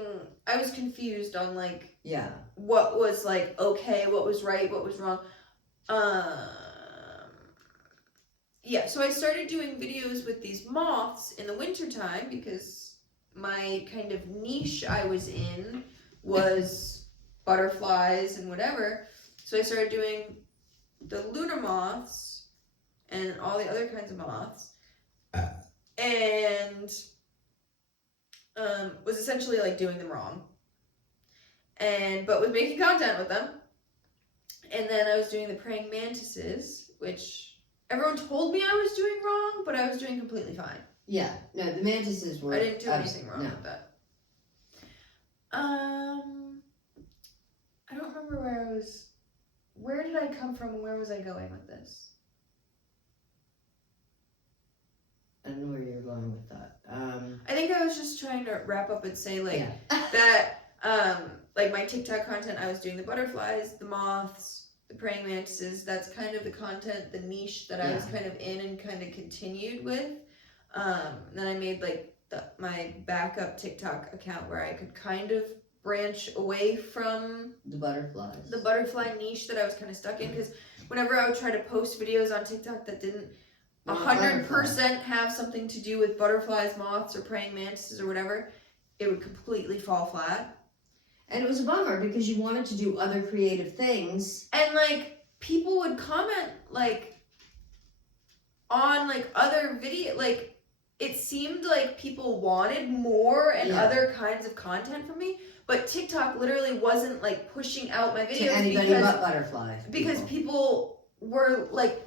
I was confused on like Yeah. what was like okay, what was right, what was wrong. Yeah, so I started doing videos with these moths in the wintertime because my kind of niche I was in was butterflies and whatever. So I started doing the Luna moths and all the other kinds of moths. And was essentially like doing them wrong. But was making content with them. And then I was doing the praying mantises, which everyone told me I was doing wrong, but I was doing completely fine. Yeah. No, the mantises were. I didn't do anything wrong No. with that. I don't remember where I was. Where did I come from and where was I going with this? I don't know where you're going with that. I think I was just trying to wrap up and say like Yeah. that like my TikTok content, I was doing the butterflies, the moths, the praying mantises. That's kind of the content, the niche that I was kind of in and kind of continued with. Then I made like my backup TikTok account where I could kind of branch away from The butterflies. the butterfly niche that I was kind of stuck in, because whenever I would try to post videos on TikTok that didn't They were 100% have something to do with butterflies, moths, or praying mantises or whatever, it would completely fall flat. And it was a bummer because you wanted to do other creative things. And like people would comment like on like other video, like it seemed like people wanted more and Yeah. other kinds of content from me, but TikTok literally wasn't like pushing out my videos To anybody because but butterflies. because people were like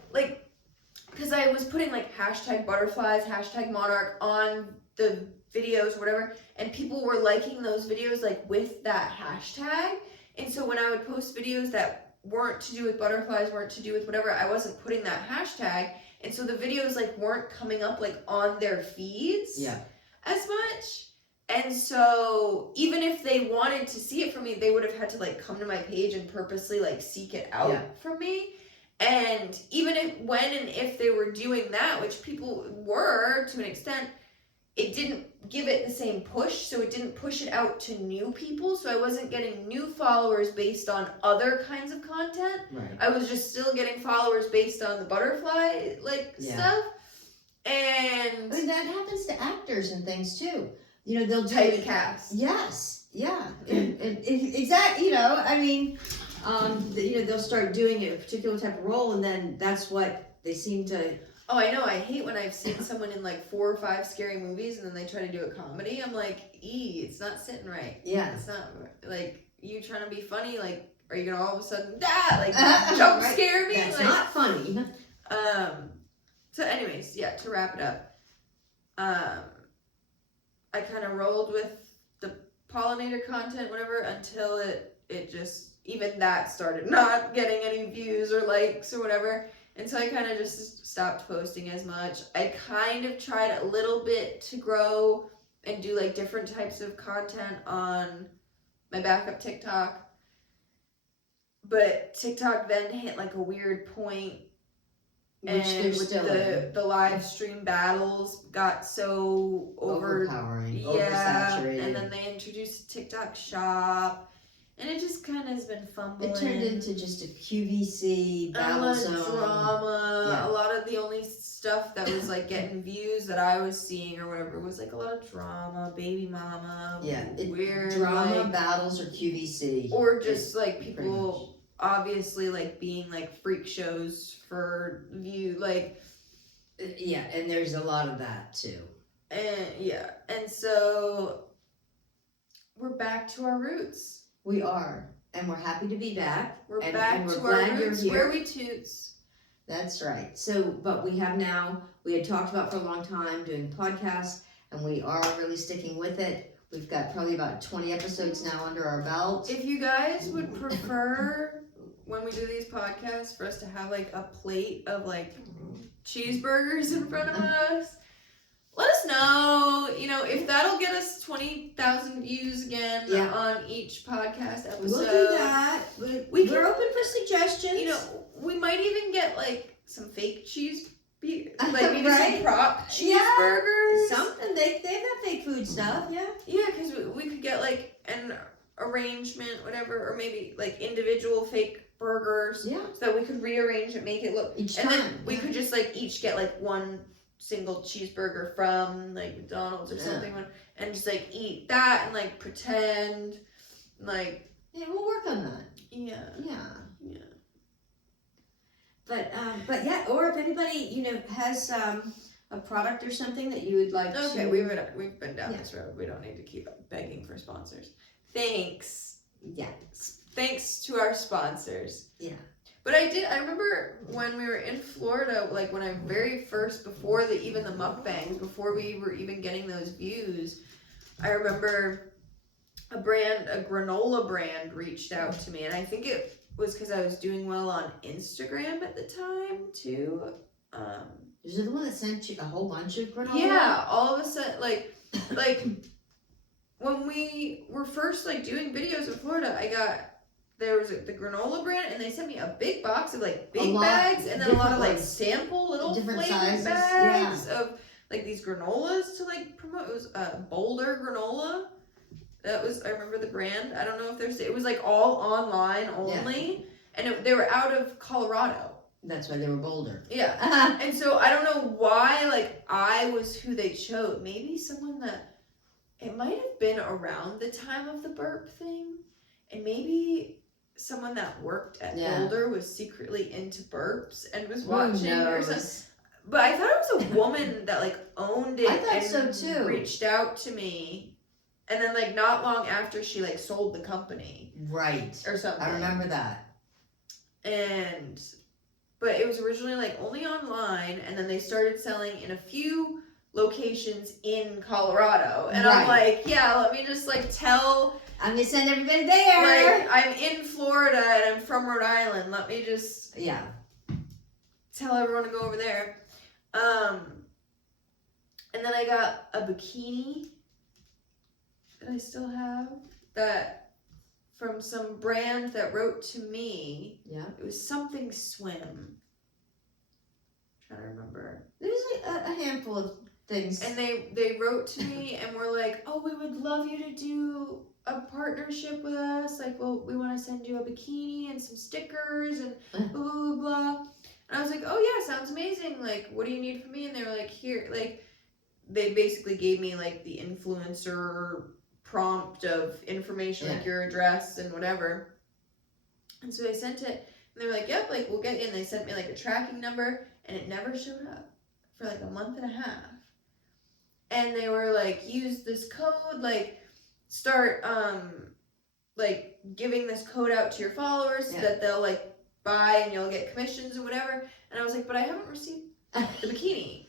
because I was putting like hashtag butterflies, hashtag monarch on the videos, whatever, and people were liking those videos like with that hashtag. And so when I would post videos that weren't to do with butterflies, weren't to do with whatever, I wasn't putting that hashtag, and so the videos like weren't coming up like on their feeds Yeah. as much. And so even if they wanted to see it from me, they would have had to like come to my page and purposely like seek it out Yeah. from me. And even if when and if they were doing that, which people were to an extent, it didn't give it the same push, so it didn't push it out to new people, so I wasn't getting new followers based on other kinds of content. Right. I was just still getting followers based on the butterfly Yeah. stuff. And I mean, that happens to actors and things too. You know, they'll do typecast. Yes, yeah, exactly. You know, I mean, you know, they'll start doing a particular type of role, and then that's what they seem to. Oh, I know. I hate when I've seen someone in like 4 or 5 scary movies and then they try to do a comedy. I'm like, it's not sitting right. Yeah. It's not like you trying to be funny. Like, are you gonna all of a sudden like jump Right. scare me? That's like, not funny. So, anyways, yeah. To wrap it up, I kind of rolled with the pollinator content, whatever, until it just even that started not getting any views or likes or whatever. And so I kind of just stopped posting as much. I kind of tried a little bit to grow and do like different types of content on my backup TikTok. But TikTok then hit like a weird point, Which and they're with still the live stream battles got so overpowering, yeah, oversaturated. and then they introduced a TikTok shop. And it just kind of has been fumbling. It turned into just a QVC a battle lot of zone. drama. Yeah. A lot of the only stuff that was like getting views that I was seeing or whatever was like a lot of drama, baby mama, Yeah, weird drama, like, battles, or QVC. or just like pretty people obviously like being like freak shows for view, like Yeah, and there's a lot of that too. And so we're back to our roots. We are, and we're happy to be back. We're and, back and we're to glad our you're roots here. where we toots. That's right. So, but we have now, we had talked about for a long time doing podcasts, and we are really sticking with it. We've got probably about 20 episodes now under our belt. If you guys would prefer when we do these podcasts for us to have like a plate of like cheeseburgers in front of us, let us know. You know, if that'll get us 20,000 views again Yeah. on each podcast episode. We'll do that. We're open for suggestions. You know, we might even get like some fake cheese, like maybe Right? some prop Yeah. cheeseburgers. Something, they've got fake food stuff, yeah. Yeah, because we could get like an arrangement, whatever, or maybe like individual fake burgers, Yeah, so that we could rearrange it, make it look. each And time. then we could just like each get like one single cheeseburger from like McDonald's or Yeah. something, and just like eat that and like pretend like Yeah, we'll work on that. yeah. Yeah. But yeah, or if anybody, you know, has a product or something that you would like Okay, to. we've been down Yeah. this road. We don't need to keep begging for sponsors. Thanks. Yeah. Thanks to our sponsors. Yeah. But I remember when we were in Florida, like when I very first, before even the mukbangs, before we were even getting those views, I remember a granola brand reached out to me, and I think it was because I was doing well on Instagram at the time too. Is it the one that sent you a whole bunch of granola? Yeah, all of a sudden, like when we were first like doing videos in Florida, there was the granola brand, and they sent me a big box of like big bags, and then a lot of like sample little different flavored sizes, bags of like these granolas to like promote. It was Boulder granola. I remember the brand. I don't know if it was like all online only, and they were out of Colorado. That's why they were Boulder. Yeah. And so I don't know why, like, I was who they chose. Maybe someone that, it might have been around the time of the burp thing. And maybe someone that worked at Boulder was secretly into burps and was watching or something. But I thought it was a woman that, like, owned it. I thought so, too. Reached out to me. And then, like, not long after she, like, sold the company. Right. Or something. I remember that. But it was originally like only online, and then they started selling in a few locations in Colorado. And I'm like, yeah, let me just like tell. I'm gonna send everybody there. Like, I'm in Florida and I'm from Rhode Island. Let me just tell everyone to go over there. And then I got a bikini that I still have from some brand that wrote to me. Yeah. It was something swim. I'm trying to remember. There was like a handful of things. And they wrote to me and were like, oh, we would love you to do a partnership with us. Like, well, we want to send you a bikini and some stickers and blah, blah, blah, blah. And I was like, oh, yeah, sounds amazing. Like, what do you need from me? And they were like, here, like, they basically gave me like the influencer prompt of information, like your address and whatever. And so I sent it, and they were like, yep, like, we'll get you. And they sent me like a tracking number, and it never showed up for like a month and a half. And they were like, use this code, like, start like giving this code out to your followers so that they'll like buy and you'll get commissions or whatever. And I was like, but I haven't received the bikini.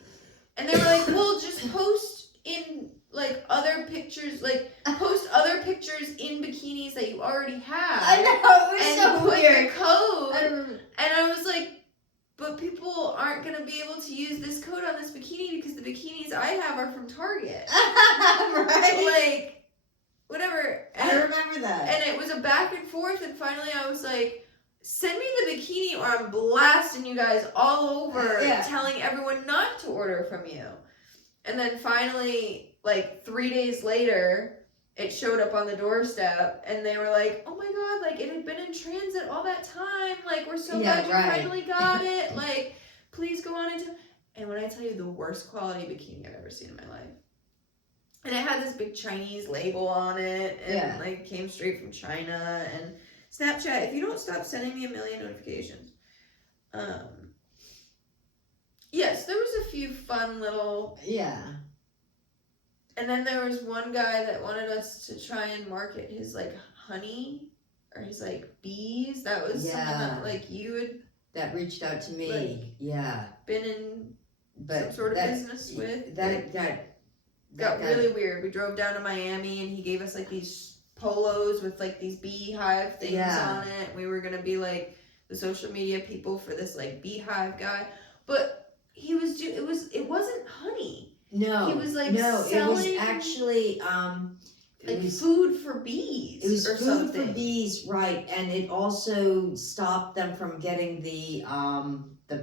And they were like, well, just post in like other pictures, like post other pictures in bikinis that you already have. I know, it was and so put weird. the code. I remember. And I was like, but people aren't gonna be able to use this code on this bikini because the bikinis I have are from Target. Right? Like, whatever. I remember that. And it was a back and forth, and finally I was like, send me the bikini or I'm blasting you guys all over telling everyone not to order from you. And then finally, like 3 days later, it showed up on the doorstep, and they were like, oh my god, like, it had been in transit all that time. Like, we're so glad you finally got it. Like, please go on into... And when I tell you the worst quality bikini I've ever seen in my life. And it had this big Chinese label on it, and like came straight from China. And Snapchat, if you don't stop sending me a million notifications, Yes, there was a few fun little. Yeah. And then there was one guy that wanted us to try and market his like honey or his like bees. That was someone that like you had That reached out to me. Like, yeah. been in But some sort of business with. That got really weird. We drove down to Miami and he gave us like these polos with like these beehive things on it. We were gonna be like the social media people for this like beehive guy, but he was it wasn't honey. No, he was like it was selling, actually like food for bees. It was or food something. for bees, right? And it also stopped them from getting the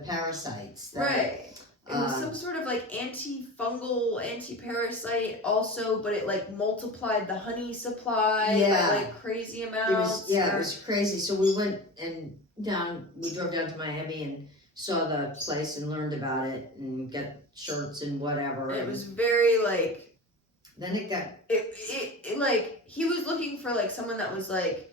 parasites. Right. It was some sort of like antifungal, anti-parasite also, but it like multiplied the honey supply by like crazy amounts. It was crazy. So we went we drove down to Miami and saw the place and learned about it and got shirts and whatever. It was very like. Then it got. It like he was looking for like someone that was like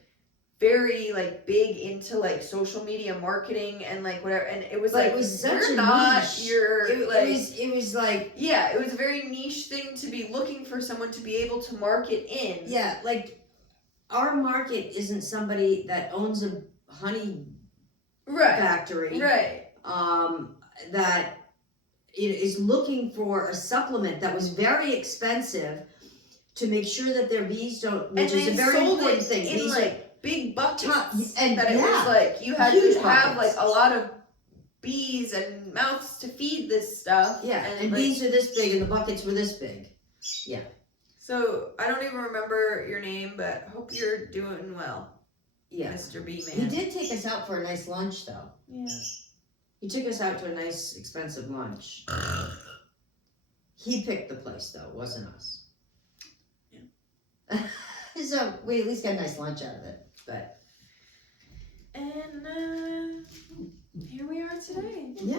very like big into like social media marketing and like whatever, and it was like it was such you're a not niche. your It was like yeah, it was a very niche thing to be looking for someone to be able to market in. Yeah, like our market isn't somebody that owns a honey factory, right? That is looking for a supplement that was very expensive to make sure that their bees don't, which is a very important thing. In bees like big buckets, and that it was like you had to have buckets. like a lot of bees and mouths to feed this stuff. Yeah, and like, bees are this big and the buckets were this big. Yeah. So I don't even remember your name, but hope you're doing well. Yeah, Mr. B Man. He did take us out for a nice lunch though. Yeah. He took us out to a nice expensive lunch. He picked the place though, wasn't us. Yeah. So we at least got a nice lunch out of it. But and here we are today. Yeah,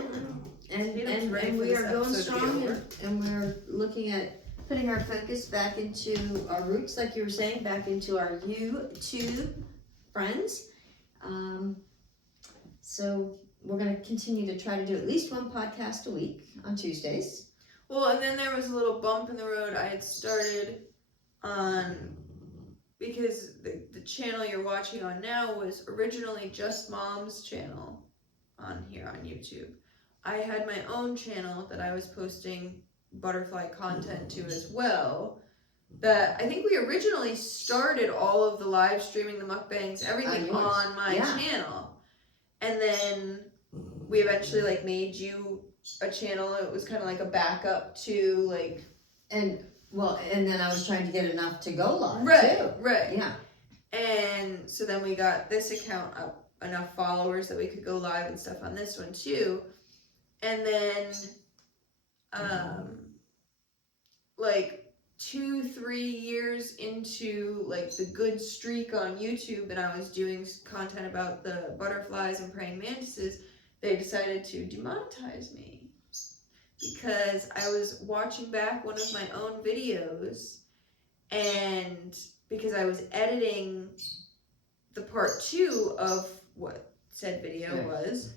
and we are going strong, and we're looking at putting our focus back into our roots, like you were saying, back into our YouTube friends. So we're going to continue to try to do at least one podcast a week on Tuesdays. Well, and then there was a little bump in the road. I had started on. Because the channel you're watching on now was originally just Mom's channel on here on YouTube. I had my own channel that I was posting butterfly content to as well. That I think we originally started all of the live streaming, the mukbangs, everything on my channel. And then we eventually like made you a channel. It was kind of like a backup to like... And then I was trying to get enough to go live, too. Right. Yeah. And so then we got this account up, enough followers that we could go live and stuff on this one, too. And then, like, 2-3 years into, like, the good streak on YouTube, and I was doing content about the butterflies and praying mantises, they decided to demonetize me. Because I was watching back one of my own videos, and because I was editing the part 2 of what said video was,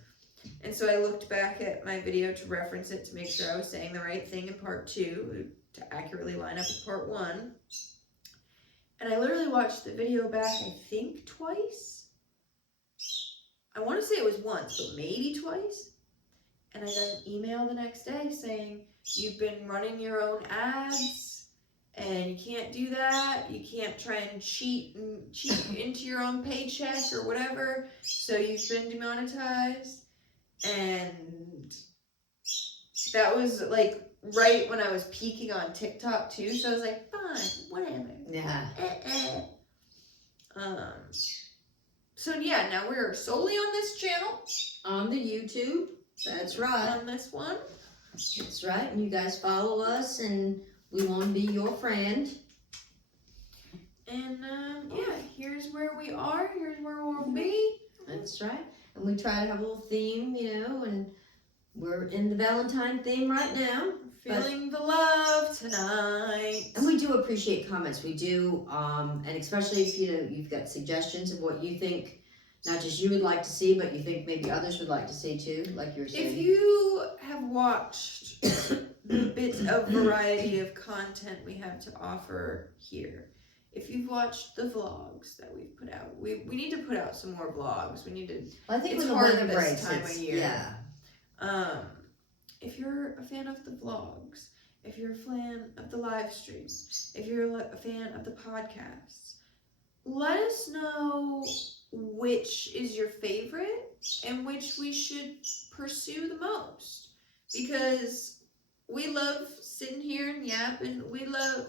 and so I looked back at my video to reference it to make sure I was saying the right thing in part 2 to accurately line up with part 1. And I literally watched the video back, I think twice. I want to say it was once, but maybe twice. And I got an email the next day saying, you've been running your own ads, and you can't do that. You can't try and cheat into your own paycheck or whatever. So you've been demonetized. And that was like right when I was peaking on TikTok too. So I was like, fine, whatever. Yeah. So yeah, now we're solely on this channel. On the YouTube. That's right. On this one. That's right. And you guys follow us, and we want to be your friend. And yeah, here's where we are. Here's where we'll be. That's right. And we try to have a little theme, and we're in the Valentine theme right now. Feeling the love tonight. And we do appreciate comments. We do, and especially if you've got suggestions of what you think not just you would like to see, but you think maybe others would like to see too, like you were saying. If you have watched the bits of variety of content we have to offer here, if you've watched the vlogs that we've put out, we need to put out some more vlogs. We need to. Well, I think It's when the hard weather this breaks, time of year. yeah. If you're a fan of the vlogs, if you're a fan of the live streams, if you're a fan of the podcasts, let us know which is your favorite and which we should pursue the most. Because we love sitting here and yapping. We love,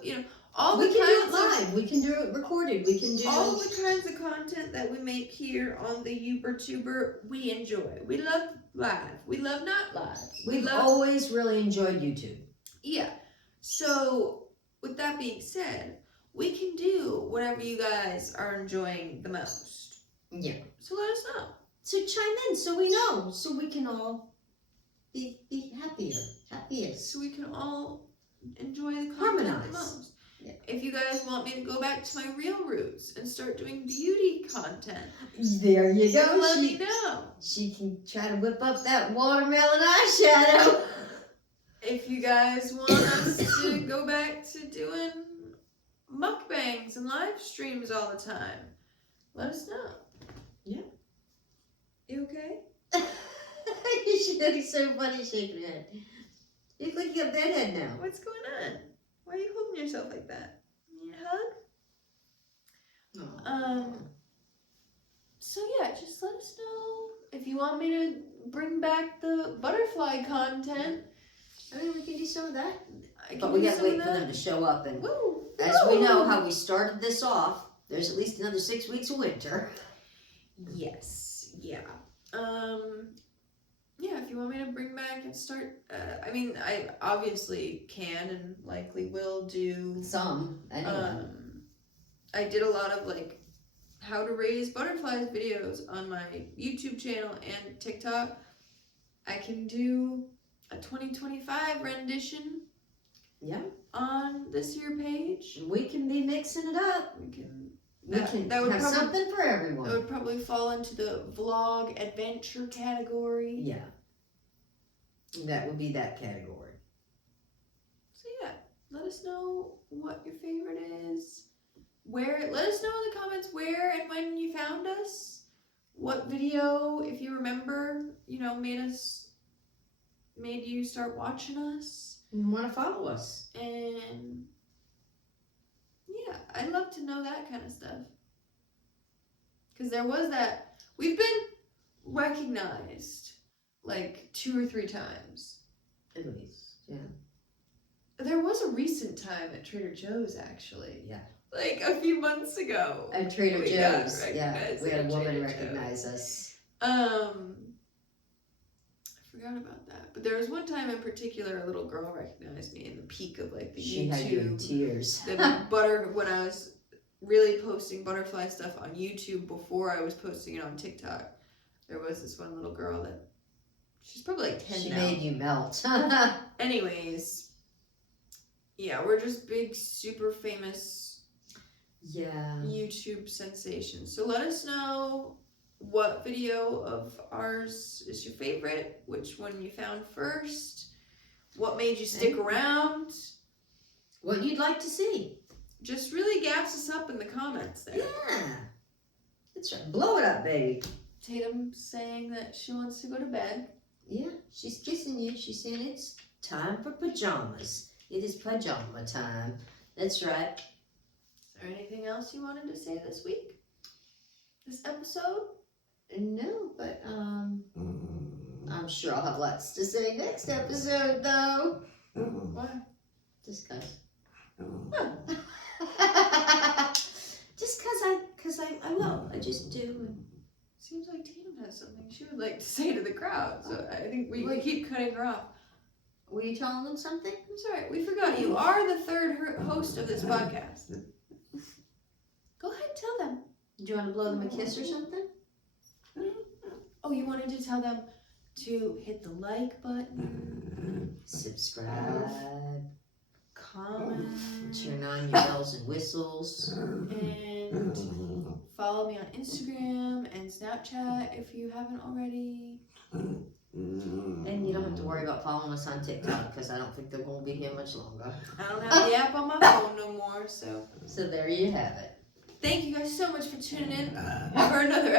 all We the can do kinds it of live. We can do it recorded. We can do all the kinds of content that we make here on the YouTuber, we enjoy. We love live. We love not live. We've always really enjoyed YouTube. Yeah. So, with that being said, we can do whatever you guys are enjoying the most. Yeah. So let us know. So chime in so we know, so we can all be happiest. So we can all enjoy the content Harmonize. the most. Yeah. If you guys want me to go back to my real roots and start doing beauty content, There you go. let me know. She can try to whip up that watermelon eyeshadow. If you guys want us to go back to doing mukbangs and live streams all the time, let us know. Yeah. You okay? She's looking so funny shaking her head. You look like you got bedhead now. What's going on? Why are you holding yourself like that? Need a hug? So yeah, just let us know if you want me to bring back the butterfly content. I mean, we can do some of that. I can But we do got to some wait of for that. them to show up. And Woo! as we know how we started this off, there's at least another 6 weeks of winter. Yes. Yeah. Yeah, if you want me to bring back and start, I obviously can and likely will do. Some, anyway. I did a lot of how to raise butterflies videos on my YouTube channel and TikTok. I can do a 2025 rendition. Yeah. On this here page. We can be mixing it up. We can. We can have something for everyone. That would probably fall into the vlog adventure category. Yeah. That would be that category. So yeah, let us know what your favorite is. Let us know in the comments where and when you found us. What video, if you remember, made you start watching us. You want to follow us. And yeah, I'd love to know that kind of stuff. Because there was that. We've been recognized 2 or 3 times. At least, yeah. There was a recent time at Trader Joe's, actually. Yeah. A few months ago. At Trader We got Joe's, yeah. recognized We had a at woman Trader recognize us. I forgot about that. But there was one time in particular, a little girl recognized me in the peak of the She YouTube. had you in tears. When I was really posting butterfly stuff on YouTube before I was posting it on TikTok. There was this one little girl that she's probably 10 She now. made you melt. Anyways, yeah, we're just big, super famous Yeah. YouTube sensations. So let us know what video of ours is your favorite, which one you found first, what made you stick around. What you'd like to see. Just really gas us up in the comments there. Yeah. That's right. Blow it up, baby. Tatum saying that she wants to go to bed. Yeah, she's kissing you. She's saying it's time for pajamas. It is pajama time. That's right. Is there anything else you wanted to say this week? This episode? No, but I'm sure I'll have lots to say next episode, though. Why? Just cause. Huh. Just cause I will. I just do. Seems like Tatum has something she would like to say to the crowd, so I think we keep cutting her off. Were you telling them something? I'm sorry, we forgot. You are the third host of this podcast. Go ahead and tell them. Do you want to blow them a kiss or something? Oh, you wanted to tell them to hit the like button, Subscribe. comment, Turn on your bells and whistles. and follow me on Instagram and Snapchat if you haven't already. And you don't have to worry about following us on TikTok because I don't think they're going to be here much longer. I don't have the app on my phone no more, so So there you have it. thank you guys so much for tuning in for another